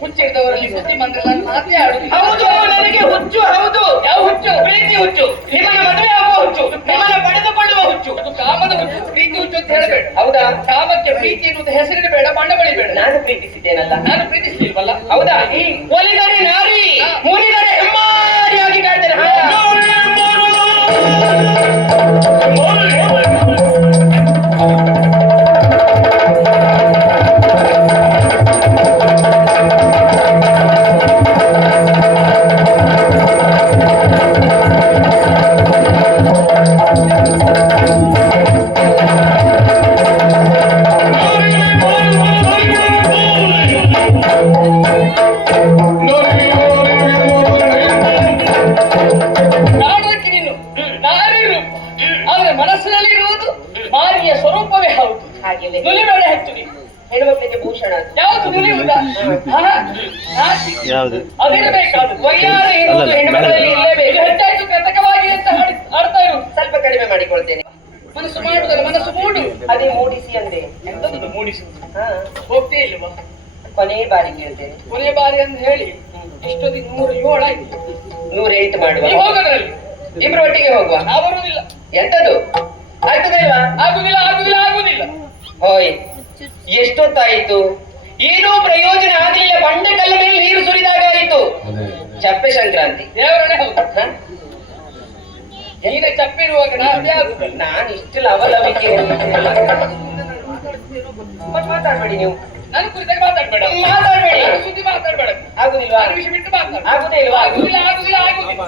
ಹುಚ್ಚಿಡಿದವರಲ್ಲಿ ಸುದ್ದಿ ಬಂದ್ರೆ ನಾನು ಮಾತೇ ಆಡುದು. ಹೌದು, ನನಗೆ ಹುಚ್ಚು. ಹೌದು, ಯಾವ ಹುಚ್ಚು? ಪ್ರೀತಿ ಹುಚ್ಚು. ನಿಮ್ಮನ್ನ ಮದುವೆ ಆಗುವ ಹುಚ್ಚು, ನಿಮ್ಮನ್ನ ಪಡೆದುಕೊಳ್ಳುವ ಹುಚ್ಚು. ಅದು ಕಾಮದ ಹುಚ್ಚು. ಪ್ರೀತಿ ಹುಚ್ಚು ಅಂತ ಹೇಳಬೇಡ. ಹೌದಾ? ಕಾಮಕ್ಕೆ ಪ್ರೀತಿ ಎನ್ನುವುದು ಹೆಸರಿನ ಬೇಡ, ಬಣ್ಣ ಬಳಿಬೇಡ. ನಾನು ಪ್ರೀತಿಸಿದ್ದೇನಲ್ಲ. ನಾನು ಪ್ರೀತಿಸಲಿಲ್ವಲ್ಲ? ಹೌದಾ? ಒಲಿದರೆ ನಾರಿ, ಮುನಿದರೆ ಹೆಮ್ಮಾರಿಯಾಗಿ ಕಾಡ್ತೇನೆ. ಯಾವುದು ನುಲಿಯುವುದ ಯಾವುದು ಅದಿರಬೇಕಾದ್ರು ವಯ್ಯಾರ ಇರುವುದು ಹೆಣ್ಮಗಳಲ್ಲಿ ಇರಲೇಬೇಕು. ಹೆಚ್ಚಾಯ್ತು ಕೃತಕವಾಗಿ ಅಂತ ಆಡ್ತಾ ಇರುವುದು. ಸ್ವಲ್ಪ ಕಡಿಮೆ ಮಾಡಿಕೊಳ್ತೇನೆ. ಮನಸ್ಸು ಮಾಡುವುದಲ್ಲ, ಮನಸ್ಸು ಮೂಡು. ಅದೇ ಮೂಡಿಸಿ ಅಂದೆ. ಎಂತದ್ದು ಮೂಡಿಸುವುದು? ಹೋಗ್ತೇ ಇಲ್ವಾ? ಕೊನೆ ಬಾರಿ ಕೇಳ್ತೇನೆ. ಕೊನೆ ಬಾರಿ ಅಂತ ಹೇಳಿ ಎಷ್ಟೊಂದು 107 ಆಯ್ತು. 108 ಮಾಡುವ. ಹೋಗೋದ್ರಲ್ಲಿ ಇಬ್ರು ಒಟ್ಟಿಗೆ ಹೋಗುವ. ನಾ ಬರುವುದಿಲ್ಲ. ಎಂತದ್ದು ಆಗ್ತದಲ್ವಾ? ಆಗುದಿಲ್ಲ ಆಗುದಿಲ್ಲ ಆಗುದಿಲ್ಲ. ಹೋಯ್ ಎಷ್ಟೊತ್ತಾಯಿತು? ಏನೂ ಪ್ರಯೋಜನ ಆಗಲಿಲ್ಲ. ಬಂಡೆ ಕಲ್ಲ ಮೇಲೆ ನೀರು ಸುರಿದಾಗ ಆಯಿತು. ಚಪ್ಪೆ ಸಂಕ್ರಾಂತಿ ದೇವರೇ ಹೌದು. ಈಗ ಚಪ್ಪೆ ಇರುವಾಗ ನಾನು ಇಷ್ಟು ಲವಲವಿಕೆ ಮಾತಾಡ್ಬೇಡಿ ನೀವು. ನನ್ನ ಕುರಿತಾಗಿ ಮಾತಾಡ್ಬೇಡ. ಮಾತಾಡ್ಬೇಡಿ. ಸುದ್ದಿ ಮಾತಾಡ್ಬೇಡ. ಆಗುದಿಲ್ವಾ? ವಿಷಯ ಬಿಟ್ಟು ಮಾತಾಡ. ಆಗುದೇ ಇಲ್ವಾ? ಆಗುದಿಲ್ಲ ಆಗುದಿಲ್ಲ ಆಗುದಿಲ್ಲ.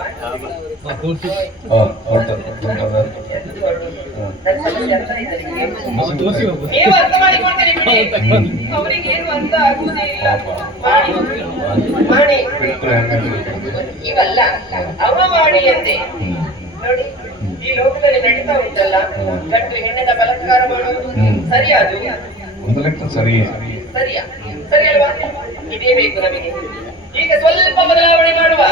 ನೀವು ಅರ್ಥ ಮಾಡಿಕೊಳ್ತೀರಿ ಬಿಡಿ. ಅವರಿಗೆ ಏನು ಅರ್ಥ ಆಗುವುದೇ ಇಲ್ಲ. ಮಾಡಿ ಇವಲ್ಲ ಅವ ಮಾಡಿ ಅಂತೆ. ನೋಡಿ ಈ ಲೋಕದಲ್ಲಿ ನಡೀತಾ ಉಂಟಲ್ಲ, ಗಂಡು ಹೆಣ್ಣದ ಬಲಾತ್ಕಾರ ಮಾಡುವುದು ಸರಿಯಾ? ಅದು ಒಂದು ಲೆಕ್ಕ ಸರಿ ಸರಿಯಾ? ಸರಿ ಅಲ್ವಾ? ಇದೇ ಬೇಕು ನಮಗೆ. ಈಗ ಸ್ವಲ್ಪ ಬದಲಾವಣೆ ಮಾಡುವ.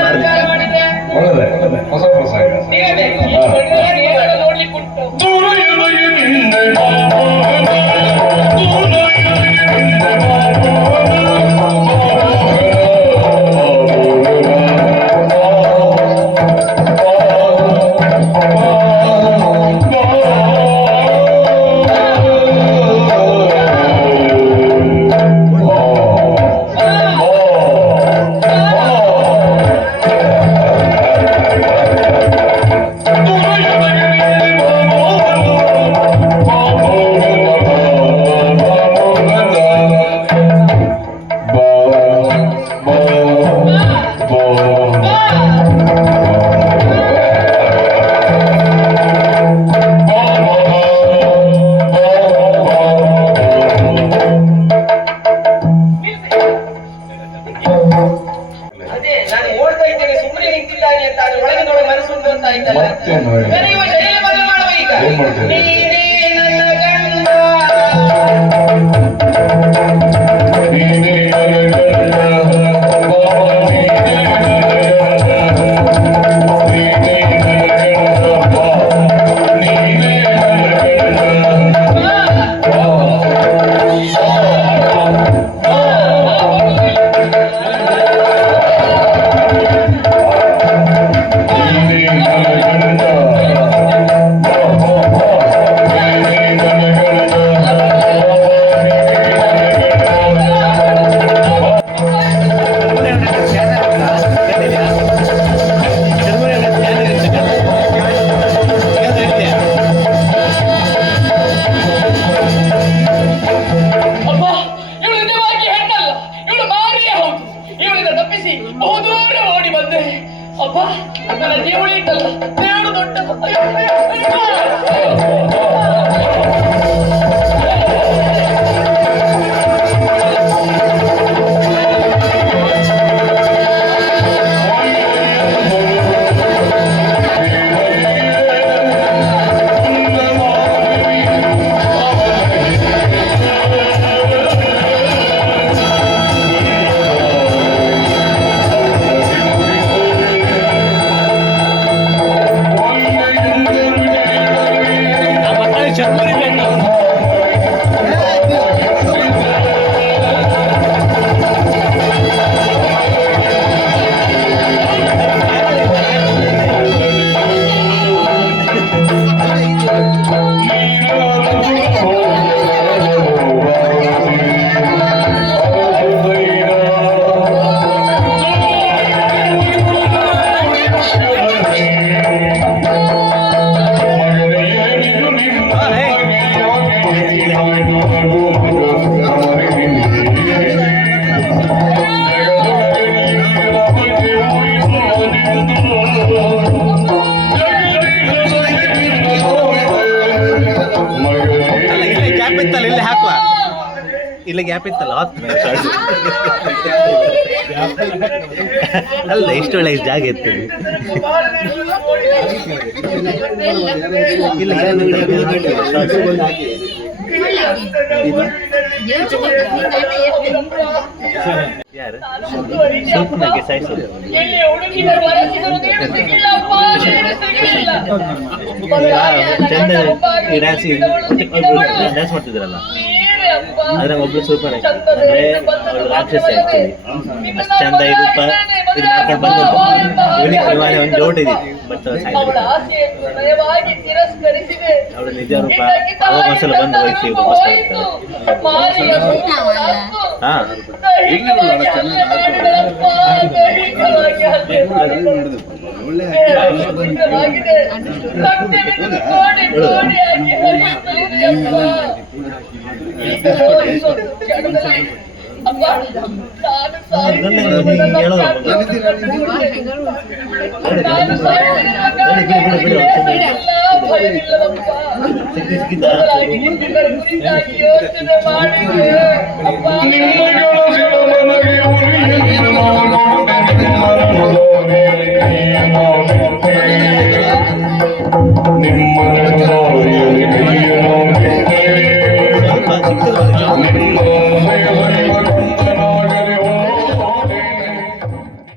ಬಲಾತ್ಕಾರ ಮಾಡಿದ್ರೆ ಹೊಸ ಪ್ರೋತ್ಸಾಹ ನೀವೇ ಬೇಕು. ನೋಡ್ಲಿಕ್ಕೆ ಉಂಟು. ಅದೇ ನಾನು ಓಡ್ತಾ ಇದ್ದೇನೆ, ಸುಮ್ಮನೆ ನಿಂತಿದ್ದಾನೆ ಅಂತ. ಅದ್ರ ಒಳಗೆ ನೋಡ ಮನಸ್ಸು ಉಂಟು ಅಂತ ಆಯ್ತಲ್ಲ. ಕರೆಯುವ ಶೈಲಿ ಬದಲು ಮಾಡುವ ಈಗ. ನೀನೇ ನನ್ನ ಗಂಡ. ಬಹುದೂರ ಓಡಿ ಬಂದೆ. ಅಪ್ಪ ನನ್ನ ಜೀವಳಿ ಇಟ್ಟಲ್ಲ, ದೇವರು ದೊಡ್ಡ. ಇಲ್ಲ ಗ್ಯಾಪ್ ಇತ್ತಲ್ಲ ಅಲ್ಲ ಎಷ್ಟು ಒಳ್ಳೆ ಜಾಗ ಇತ್ತು ಇಲ್ಲ ಯಾರು ಸ್ವಲ್ಪ ನನಗೆ ಸಾಯಿಸೋದು ಚಂದ ಈ ಡ್ಯಾನ್ಸ್ ಡ್ಯಾನ್ಸ್ ಮಾಡ್ತಿದ್ರಲ್ಲ ಅದ್ರ ಒಬ್ರು ಸೂಪರ್ ಅಂದ್ರೆ ಅವಳು ರಾಕ್ಷಸಿ ಆಕ್ಚುಲಿ ಅಷ್ಟು ಚಂದ ಇದು ಮಾಡ್ಕೊಂಡು ಬಂದು ಒಂದು ಡೌಟ್ ಇದೆ ಬಟ್ ಅವಳು ನಿಜ ರೂಪ ಅವಾಗ ಒಂದ್ಸಲ ಬಂದು ಹೋಯ್ತು ಈಗ ಹಾ ನಿಮ್ಮ